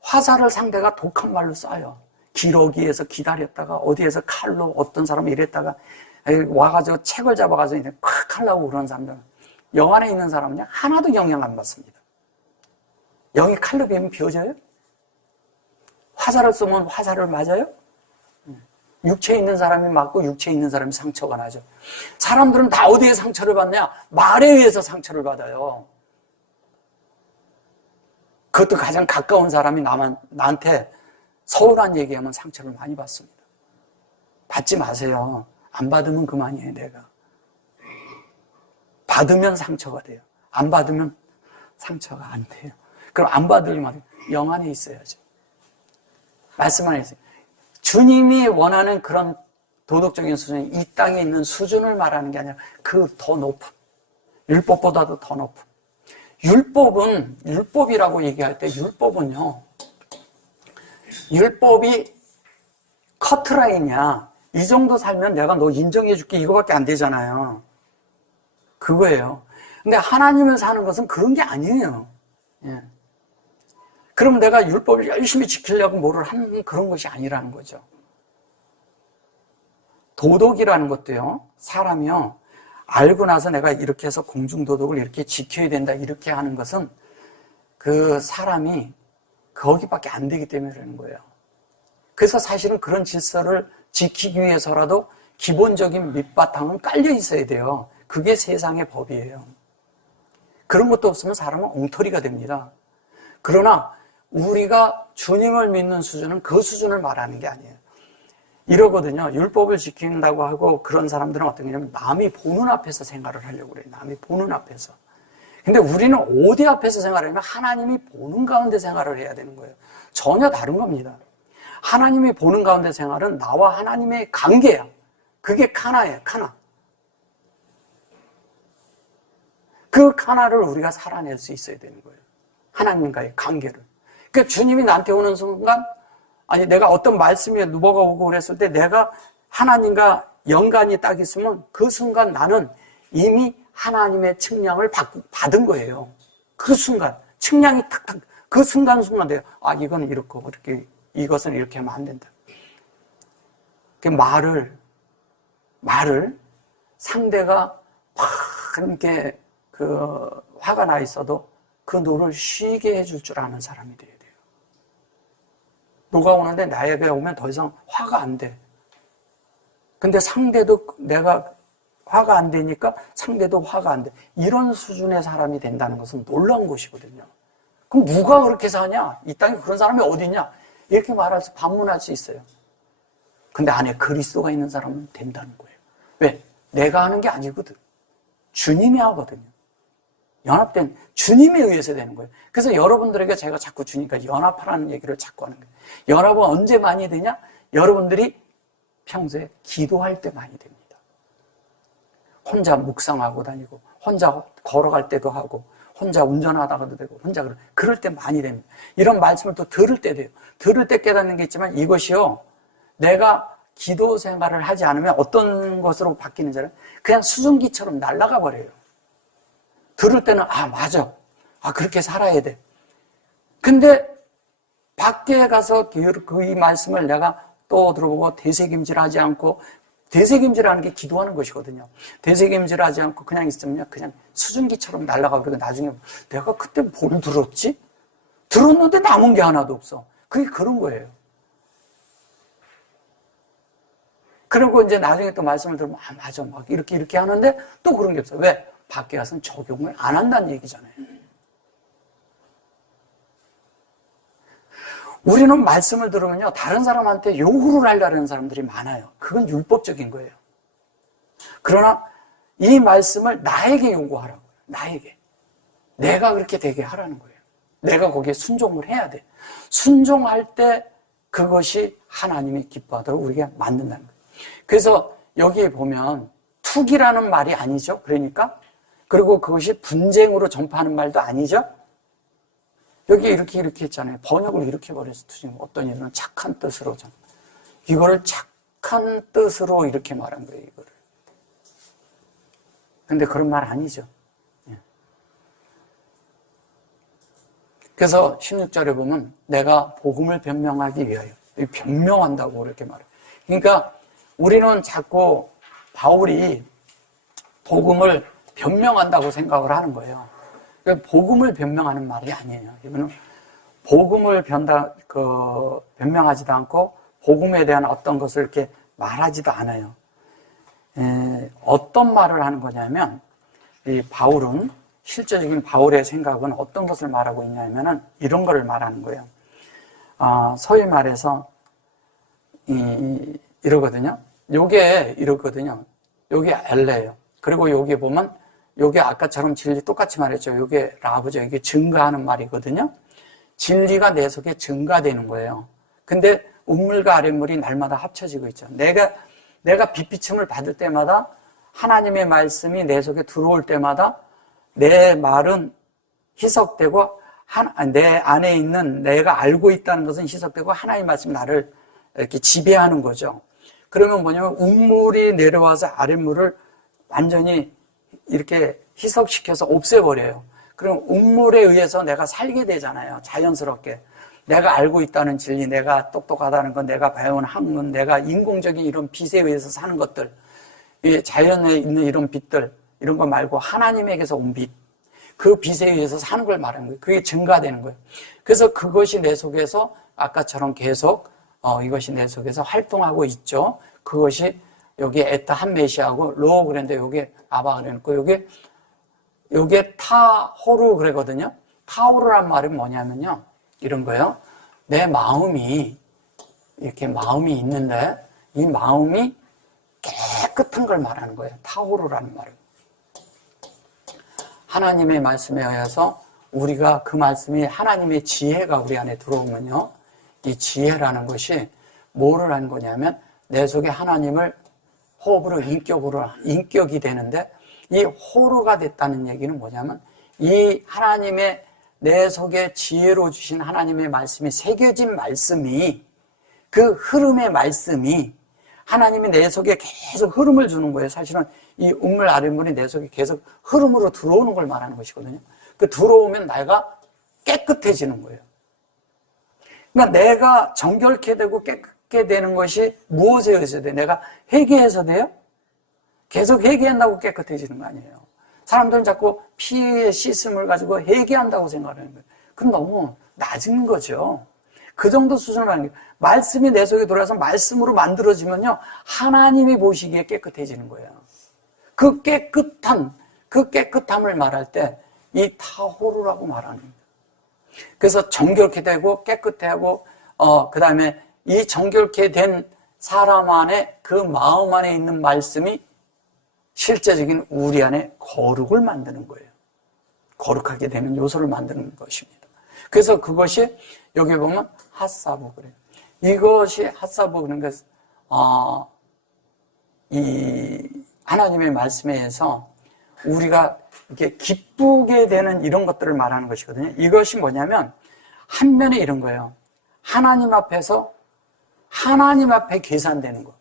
화살을 상대가 독한 말로 쏴요. 기러기에서 기다렸다가 어디에서 칼로 어떤 사람이 이랬다가 와가지고 책을 잡아가지고 이제 콱 하려고 그러는 사람들은, 영 안에 있는 사람은요 하나도 영향 안 받습니다. 영이 칼로 베면 비워져요? 화살을 쏘면 화살을 맞아요? 육체에 있는 사람이 맞고 육체에 있는 사람이 상처가 나죠. 사람들은 다 어디에 상처를 받냐? 말에 의해서 상처를 받아요. 그것도 가장 가까운 사람이 나한테 서운한 얘기하면 상처를 많이 받습니다. 받지 마세요. 안 받으면 그만이에요, 내가. 받으면 상처가 돼요. 안 받으면 상처가 안 돼요. 그럼 안 받으려면 영 안에 있어야죠. 말씀 안에 있어요. 주님이 원하는 그런 도덕적인 수준이 이 땅에 있는 수준을 말하는 게 아니라 그 더 높은, 율법보다도 더 높은. 율법이라고 얘기할 때 율법은요, 율법이 커트라인이야. 이 정도 살면 내가 너 인정해 줄게 이거밖에 안 되잖아요. 그거예요. 근데 하나님을 사는 것은 그런 게 아니에요. 예. 그럼 내가 율법을 열심히 지키려고 뭐를 하는 그런 것이 아니라는 거죠. 도덕이라는 것도요, 사람이요, 알고 나서 내가 이렇게 해서 공중도덕을 이렇게 지켜야 된다, 이렇게 하는 것은 그 사람이 거기밖에 안 되기 때문에 그러는 거예요. 그래서 사실은 그런 질서를 지키기 위해서라도 기본적인 밑바탕은 깔려 있어야 돼요. 그게 세상의 법이에요. 그런 것도 없으면 사람은 엉터리가 됩니다. 그러나 우리가 주님을 믿는 수준은 그 수준을 말하는 게 아니에요. 이러거든요. 율법을 지킨다고 하고 그런 사람들은 어떤 게냐면 남이 보는 앞에서 생활을 하려고 그래요. 남이 보는 앞에서. 근데 우리는 어디 앞에서 생활하냐면 하나님이 보는 가운데 생활을 해야 되는 거예요. 전혀 다른 겁니다. 하나님이 보는 가운데 생활은 나와 하나님의 관계야. 그게 카나예요, 카나. 그 카나를 우리가 살아낼 수 있어야 되는 거예요. 하나님과의 관계를. 그러니까 주님이 나한테 오는 순간, 아니 내가 어떤 말씀에 누버가 오고 그랬을 때 내가 하나님과 연관이 딱 있으면 그 순간 나는 이미 하나님의 측량을 받은 거예요. 그 순간 측량이 탁탁, 그 순간순간 돼요. 아, 이거는 이렇고 이렇게, 이것은 이렇게 하면 안 된다. 그 말을 상대가 막 이렇게 화가 나 있어도 그 노를 쉬게 해줄 줄 아는 사람이 돼야 돼요. 노가 오는데 나에게 오면 더 이상 화가 안 돼. 근데 상대도 내가 화가 안 되니까 상대도 화가 안 돼. 이런 수준의 사람이 된다는 것은 놀라운 것이거든요. 그럼 누가 그렇게 사냐? 이 땅에 그런 사람이 어디 있냐? 이렇게 반문할 수 있어요. 근데 안에 그리스도가 있는 사람은 된다는 거예요. 왜? 내가 하는 게 아니거든. 주님이 하거든요. 연합된 주님에 의해서 되는 거예요. 그래서 여러분들에게 제가 자꾸 주니까 연합하라는 얘기를 자꾸 하는 거예요. 연합은 언제 많이 되냐? 여러분들이 평소에 기도할 때 많이 됩니다. 혼자 묵상하고 다니고, 혼자 걸어갈 때도 하고, 혼자 운전하다가도 되고, 혼자 그럴 때 많이 됩니다. 이런 말씀을 또 들을 때 돼요. 들을 때 깨닫는 게 있지만 이것이요, 내가 기도 생활을 하지 않으면 어떤 것으로 바뀌는지 알아요? 그냥 수증기처럼 날아가 버려요. 들을 때는 아 맞아, 아 그렇게 살아야 돼. 근데 밖에 가서 이 말씀을 내가 또 들어보고 되새김질하지 않고, 되새김질하는 게 기도하는 것이거든요. 되새김질하지 않고 그냥 있으면 그냥 수증기처럼 날아가 버리고 나중에 내가 그때 뭘 들었지? 들었는데 남은 게 하나도 없어. 그게 그런 거예요. 그리고 이제 나중에 또 말씀을 들으면 아 맞아, 막 이렇게 하는데 또 그런 게 없어요. 왜? 밖에 가서는 적용을 안 한다는 얘기잖아요. 우리는 말씀을 들으면요, 다른 사람한테 요구를 하려는 사람들이 많아요. 그건 율법적인 거예요. 그러나 이 말씀을 나에게 요구하라고요. 나에게. 내가 그렇게 되게 하라는 거예요. 내가 거기에 순종을 해야 돼. 순종할 때 그것이 하나님이 기뻐하도록 우리가 만든다는 거예요. 그래서 여기에 보면 투기라는 말이 아니죠. 그러니까 그리고 그것이 분쟁으로 전파하는 말도 아니죠. 여기 이렇게 했잖아요. 번역을 이렇게 버려서 투쟁. 어떤 이들은 착한 뜻으로 좀 이거를 착한 뜻으로 이렇게 말한 거예요. 이거를. 근데 그런 말 아니죠. 그래서 16절에 보면 내가 복음을 변명하기 위하여 변명한다고 이렇게 말해요. 그러니까 우리는 자꾸 바울이 복음을 변명한다고 생각을 하는 거예요. 복음을 변명하는 말이 아니에요. 이거는 복음을 변명하지도 않고 복음에 대한 어떤 것을 이렇게 말하지도 않아요. 어떤 말을 하는 거냐면 이 바울은 실제적인 바울의 생각은 어떤 것을 말하고 있냐면은 이런 거를 말하는 거예요. 소위 말해서 이러거든요. 요게 이러거든요. 요게 엘레예요. 그리고 여기 보면 요게 아까처럼 진리 똑같이 말했죠. 요게 라브죠. 이게 증가하는 말이거든요. 진리가 내 속에 증가되는 거예요. 근데 우물과 아랫물이 날마다 합쳐지고 있죠. 내가 빛비침을 받을 때마다 하나님의 말씀이 내 속에 들어올 때마다 내 말은 희석되고 내 안에 있는 내가 알고 있다는 것은 희석되고 하나님의 말씀이 나를 이렇게 지배하는 거죠. 그러면 뭐냐면 우물이 내려와서 아랫물을 완전히 이렇게 희석시켜서 없애버려요. 그럼 우물에 의해서 내가 살게 되잖아요. 자연스럽게. 내가 알고 있다는 진리, 내가 똑똑하다는 건, 내가 배운 학문, 내가 인공적인 이런 빛에 의해서 사는 것들, 자연에 있는 이런 빛들, 이런 거 말고 하나님에게서 온 빛, 그 빛에 의해서 사는 걸 말하는 거예요. 그게 증가되는 거예요. 그래서 그것이 내 속에서 아까처럼 계속 이것이 내 속에서 활동하고 있죠. 그것이 여기 에타 한메시하고 로 그랬는데 여기 아바 그래놓고 요게 타호루 그러거든요. 타호루란 말이 뭐냐면요. 이런 거예요. 내 마음이 이렇게 마음이 있는데 이 마음이 깨끗한 걸 말하는 거예요. 타호루라는 말은. 하나님의 말씀에 의해서 우리가 그 말씀이 하나님의 지혜가 우리 안에 들어오면요. 이 지혜라는 것이 뭐를 하는 거냐면 내 속에 하나님을 호흡으로 인격이 되는데 이 호루가 됐다는 얘기는 뭐냐면 이 하나님의 내 속에 지혜로 주신 하나님의 말씀이 새겨진 말씀이 그 흐름의 말씀이 하나님이 내 속에 계속 흐름을 주는 거예요. 사실은 이 우물 아랫물이 내 속에 계속 흐름으로 들어오는 걸 말하는 것이거든요. 그 들어오면 내가 깨끗해지는 거예요. 그러니까 내가 정결케 되고 깨끗게 되는 것이 무엇에 의해서 돼요? 내가 회개해서 돼요? 계속 회개한다고 깨끗해지는 거 아니에요. 사람들은 자꾸 피의 씻음을 가지고 회개한다고 생각하는 거예요. 그건 너무 낮은 거죠. 그 정도 수준을 하는 거예요. 말씀이 내 속에 들어와서 말씀으로 만들어지면요. 하나님이 보시기에 깨끗해지는 거예요. 그 깨끗함을 말할 때 이 타호루라고 말하는 거예요. 그래서 정결케 되고 깨끗하고 그 다음에 이 정결케 된 사람 안에 그 마음 안에 있는 말씀이 실제적인 우리 안에 거룩을 만드는 거예요. 거룩하게 되는 요소를 만드는 것입니다. 그래서 그것이 여기 보면 핫사부 그래요. 이것이 핫사부 그런 것, 이 하나님의 말씀에 의해서 우리가 이렇게 기쁘게 되는 이런 것들을 말하는 것이거든요. 이것이 뭐냐면 한 면에 이런 거예요. 하나님 앞에 계산되는 것.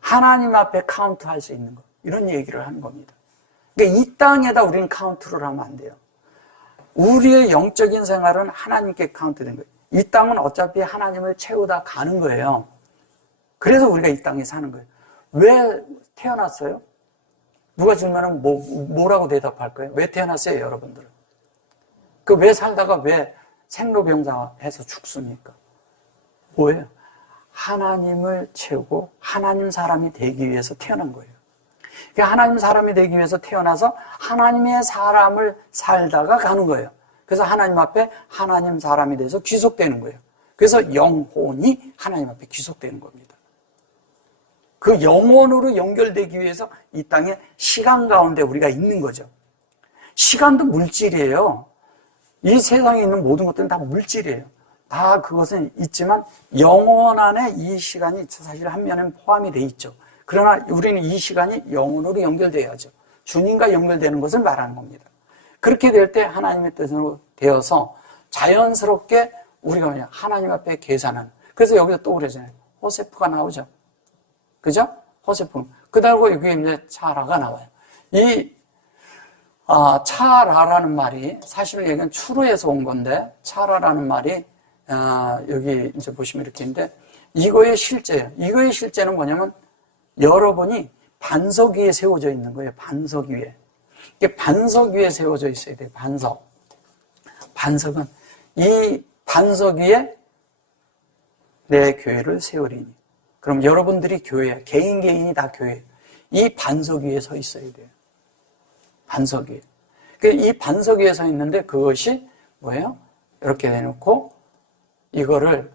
하나님 앞에 카운트할 수 있는 것. 이런 얘기를 하는 겁니다. 그러니까 이 땅에다 우리는 카운트를 하면 안 돼요. 우리의 영적인 생활은 하나님께 카운트된 거예요. 이 땅은 어차피 하나님을 채우다 가는 거예요. 그래서 우리가 이 땅에 사는 거예요. 왜 태어났어요? 누가 질문하면 뭐라고 대답할 거예요? 왜 태어났어요, 여러분들은? 왜 살다가 왜 생로병사해서 죽습니까? 뭐예요? 하나님을 채우고 하나님 사람이 되기 위해서 태어난 거예요. 그러니까 하나님 사람이 되기 위해서 태어나서 하나님의 사람을 살다가 가는 거예요. 그래서 하나님 앞에 하나님 사람이 돼서 귀속되는 거예요. 그래서 영혼이 하나님 앞에 귀속되는 겁니다. 그 영혼으로 연결되기 위해서 이 땅에 시간 가운데 우리가 있는 거죠. 시간도 물질이에요. 이 세상에 있는 모든 것들은 다 물질이에요. 다 그것은 있지만 영혼 안에 이 시간이 사실 한 면에 포함이 돼 있죠. 그러나 우리는 이 시간이 영혼으로 연결돼야죠. 주님과 연결되는 것을 말하는 겁니다. 그렇게 될 때 하나님의 뜻으로 되어서 자연스럽게 우리가 하나님 앞에 계산하는. 그래서 여기서 또 그러잖아요. 호세프가 나오죠. 그죠? 호세프. 그다음에 여기 이제 차라가 나와요. 이 차라라는 말이 사실은 여기는 추루에서 온 건데 차라라는 말이 여기 이제 보시면 이렇게 있는데 이거의 실제예요. 이거의 실제는 뭐냐면 여러분이 반석 위에 세워져 있는 거예요. 반석 위에. 이게 반석 위에 세워져 있어야 돼요. 반석. 반석은 이 반석 위에 내 교회를 세우리니. 그럼 여러분들이 교회야. 개인이 다 교회예요. 이 반석 위에 서 있어야 돼요. 반석 위에. 이 반석 위에 서 있는데 그것이 뭐예요? 이렇게 해놓고 이거를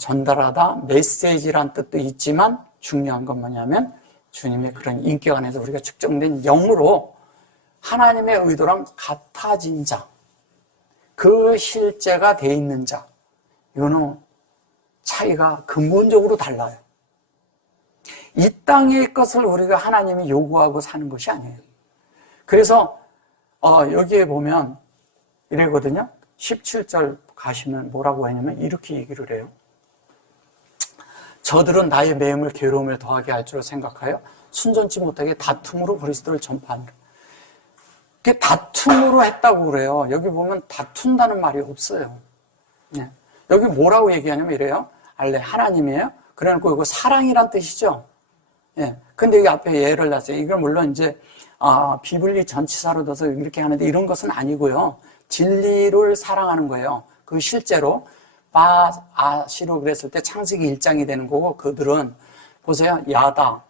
전달하다 메시지란 뜻도 있지만 중요한 건 뭐냐면 주님의 그런 인격 안에서 우리가 측정된 영으로 하나님의 의도랑 같아진 자, 그 실제가 돼 있는 자, 이거는 차이가 근본적으로 달라요. 이 땅의 것을 우리가 하나님이 요구하고 사는 것이 아니에요. 그래서 여기에 보면 이래거든요. 17절 가시면 뭐라고 하냐면 이렇게 얘기를 해요. 저들은 나의 매임을 괴로움을 더하게 할 줄 생각하여 순전치 못하게 다툼으로 그리스도를 전파하니라. 그게 다툼으로 했다고 그래요. 여기 보면 다툰다는 말이 없어요. 네. 여기 뭐라고 얘기하냐면 이래요. 알레 하나님이에요. 그래놓고 이거 사랑이란 뜻이죠. 예. 근데 여기 앞에 예를 놨어요. 이걸 물론 이제 비블리 전치사로 둬서 이렇게 하는데 이런 것은 아니고요. 진리를 사랑하는 거예요. 그 실제로 바아시로 그랬을 때 창세기 1장이 되는 거고 그들은 보세요. 야다.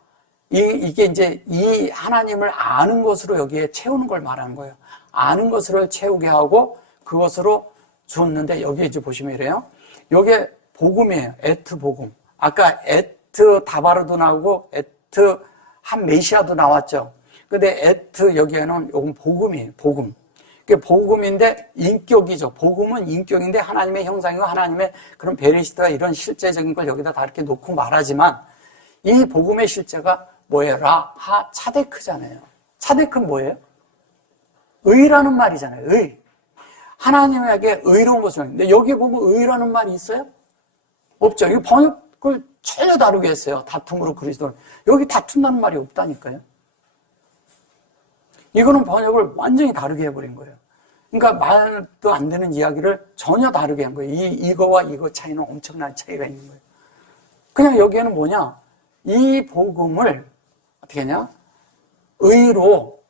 이게 이제 이 하나님을 아는 것으로 여기에 채우는 걸 말하는 거예요. 아는 것으로 채우게 하고 그것으로 주었는데 여기 이제 보시면 이래요. 이게 복음이에요. 에트 복음. 아까 에트 다바르도 나오고 에트 한 메시아도 나왔죠. 근데 에트 여기에는 이건 복음이에요. 복음. 그게 복음인데 인격이죠. 복음은 인격인데 하나님의 형상이고 하나님의 그런 베레시트가 이런 실제적인 걸 여기다 다 이렇게 놓고 말하지만 이 복음의 실제가 뭐예요? 라하 차데크잖아요. 차데크는 뭐예요? 의라는 말이잖아요. 의. 하나님에게 의로운 것을. 근데 여기 보면 의라는 말이 있어요? 없죠. 이거 번역을 전혀 다르게 했어요. 다툼으로 그리스도를. 여기 다툰다는 말이 없다니까요. 이거는 번역을 완전히 다르게 해버린 거예요. 그러니까 말도 안 되는 이야기를 전혀 다르게 한 거예요. 이거와 이거 차이는 엄청난 차이가 있는 거예요. 그냥 여기에는 뭐냐? 이 복음을 어떻게 하냐? 의로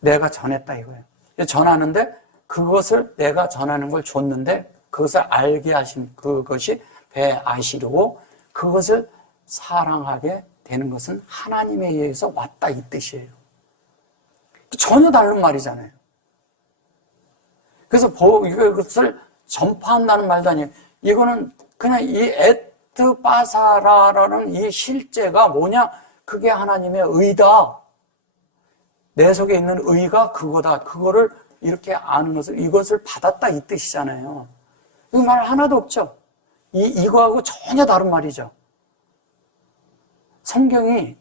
내가 전했다 이거예요. 전하는데 그것을 내가 전하는 걸 줬는데 그것을 알게 하신 그것이 배아시려고 그것을 사랑하게 되는 것은 하나님에 의해서 왔다 이 뜻이에요. 전혀 다른 말이잖아요. 그래서 이것을 전파한다는 말도 아니에요. 이거는 그냥 이 에트바사라라는 이 실제가 뭐냐? 그게 하나님의 의다. 내 속에 있는 의가 그거다. 그거를 이렇게 아는 것을 이것을 받았다 이 뜻이잖아요. 이 말 하나도 없죠. 이거하고 전혀 다른 말이죠. 성경이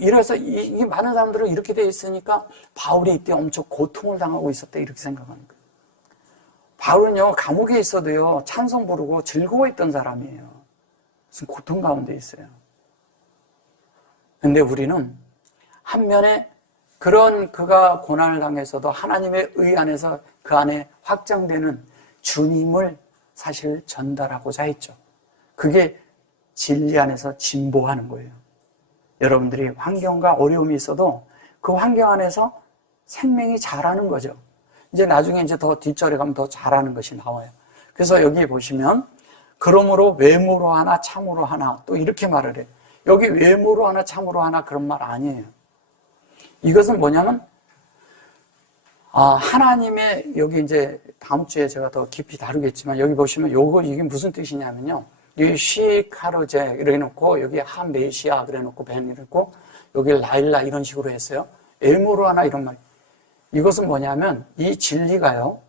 이래서 이 많은 사람들은 이렇게 돼 있으니까 바울이 이때 엄청 고통을 당하고 있었다 이렇게 생각하는 거예요. 바울은요 감옥에 있어도요 찬송 부르고 즐거워했던 사람이에요. 무슨 고통 가운데 있어요. 근데 우리는 한면에 그런 그가 고난을 당해서도 하나님의 의 안에서 그 안에 확장되는 주님을 사실 전달하고자 했죠. 그게 진리 안에서 진보하는 거예요. 여러분들이 환경과 어려움이 있어도 그 환경 안에서 생명이 자라는 거죠. 이제 나중에 이제 더 뒷절에 가면 더 자라는 것이 나와요. 그래서 여기 보시면 그러므로 외모로 하나 참으로 하나 또 이렇게 말을 해요. 여기 외모로 하나 참으로 하나 그런 말 아니에요. 이것은 뭐냐면 하나님의, 여기 이제 다음 주에 제가 더 깊이 다루겠지만, 여기 보시면 이게 무슨 뜻이냐면요. 여기 시카르제 이래 놓고, 여기 하메시아 그래 놓고, 벤 이래 놓고, 여기 라일라 이런 식으로 했어요. 에모르아나 이런 말. 이것은 뭐냐면, 이 진리가요,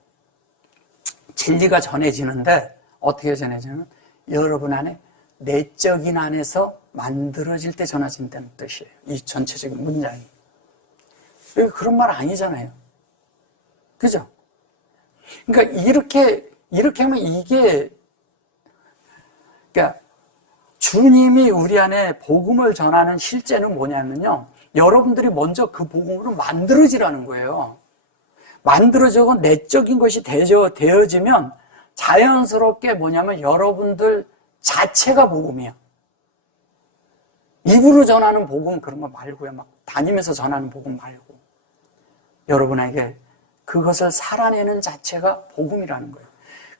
진리가 전해지는데, 어떻게 전해지냐면, 여러분 안에, 내적인 안에서 만들어질 때 전해진다는 뜻이에요. 이 전체적인 문장이. 여기 그런 말 아니잖아요. 그죠? 그러니까 이렇게 하면 그러니까 주님이 우리 안에 복음을 전하는 실제는 뭐냐면요. 여러분들이 먼저 그 복음으로 만들어지라는 거예요. 만들어지고 내적인 것이 되어지면 자연스럽게 뭐냐면 여러분들 자체가 복음이야. 입으로 전하는 복음 그런 거 말고요. 막 다니면서 전하는 복음 말고. 여러분에게 그것을 살아내는 자체가 복음이라는 거예요.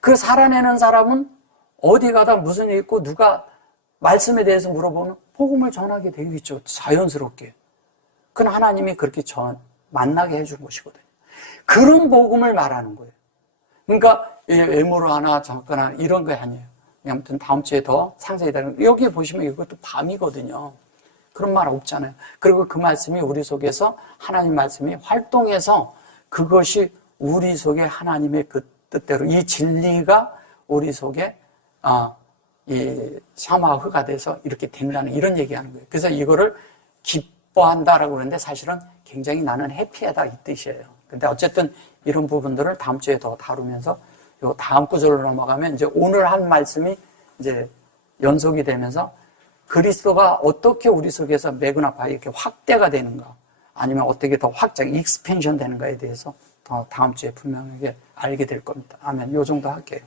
그 살아내는 사람은 어디 가다 무슨 일 있고 누가 말씀에 대해서 물어보면 복음을 전하게 되겠죠. 자연스럽게. 그건 하나님이 그렇게 만나게 해준 것이거든요. 그런 복음을 말하는 거예요. 그러니까 외모로 하나 잠깐 이런 거 아니에요. 아무튼 다음 주에 더 상세히 다루면 여기 보시면 이것도 밤이거든요. 그런 말 없잖아요. 그리고 그 말씀이 우리 속에서 하나님 말씀이 활동해서 그것이 우리 속에 하나님의 그 뜻대로 이 진리가 우리 속에 이 샤마흐가 돼서 이렇게 된다는 이런 얘기하는 거예요. 그래서 이거를 기뻐한다라고 그러는데 사실은 굉장히 나는 해피하다 이 뜻이에요. 근데 어쨌든 이런 부분들을 다음 주에 더 다루면서 요 다음 구절로 넘어가면 이제 오늘 한 말씀이 이제 연속이 되면서 그리스도가 어떻게 우리 속에서 매그나파이 이렇게 확대가 되는가 아니면 어떻게 더 익스펜션 되는가에 대해서 더 다음 주에 분명하게 알게 될 겁니다. 아멘. 요 정도 할게요.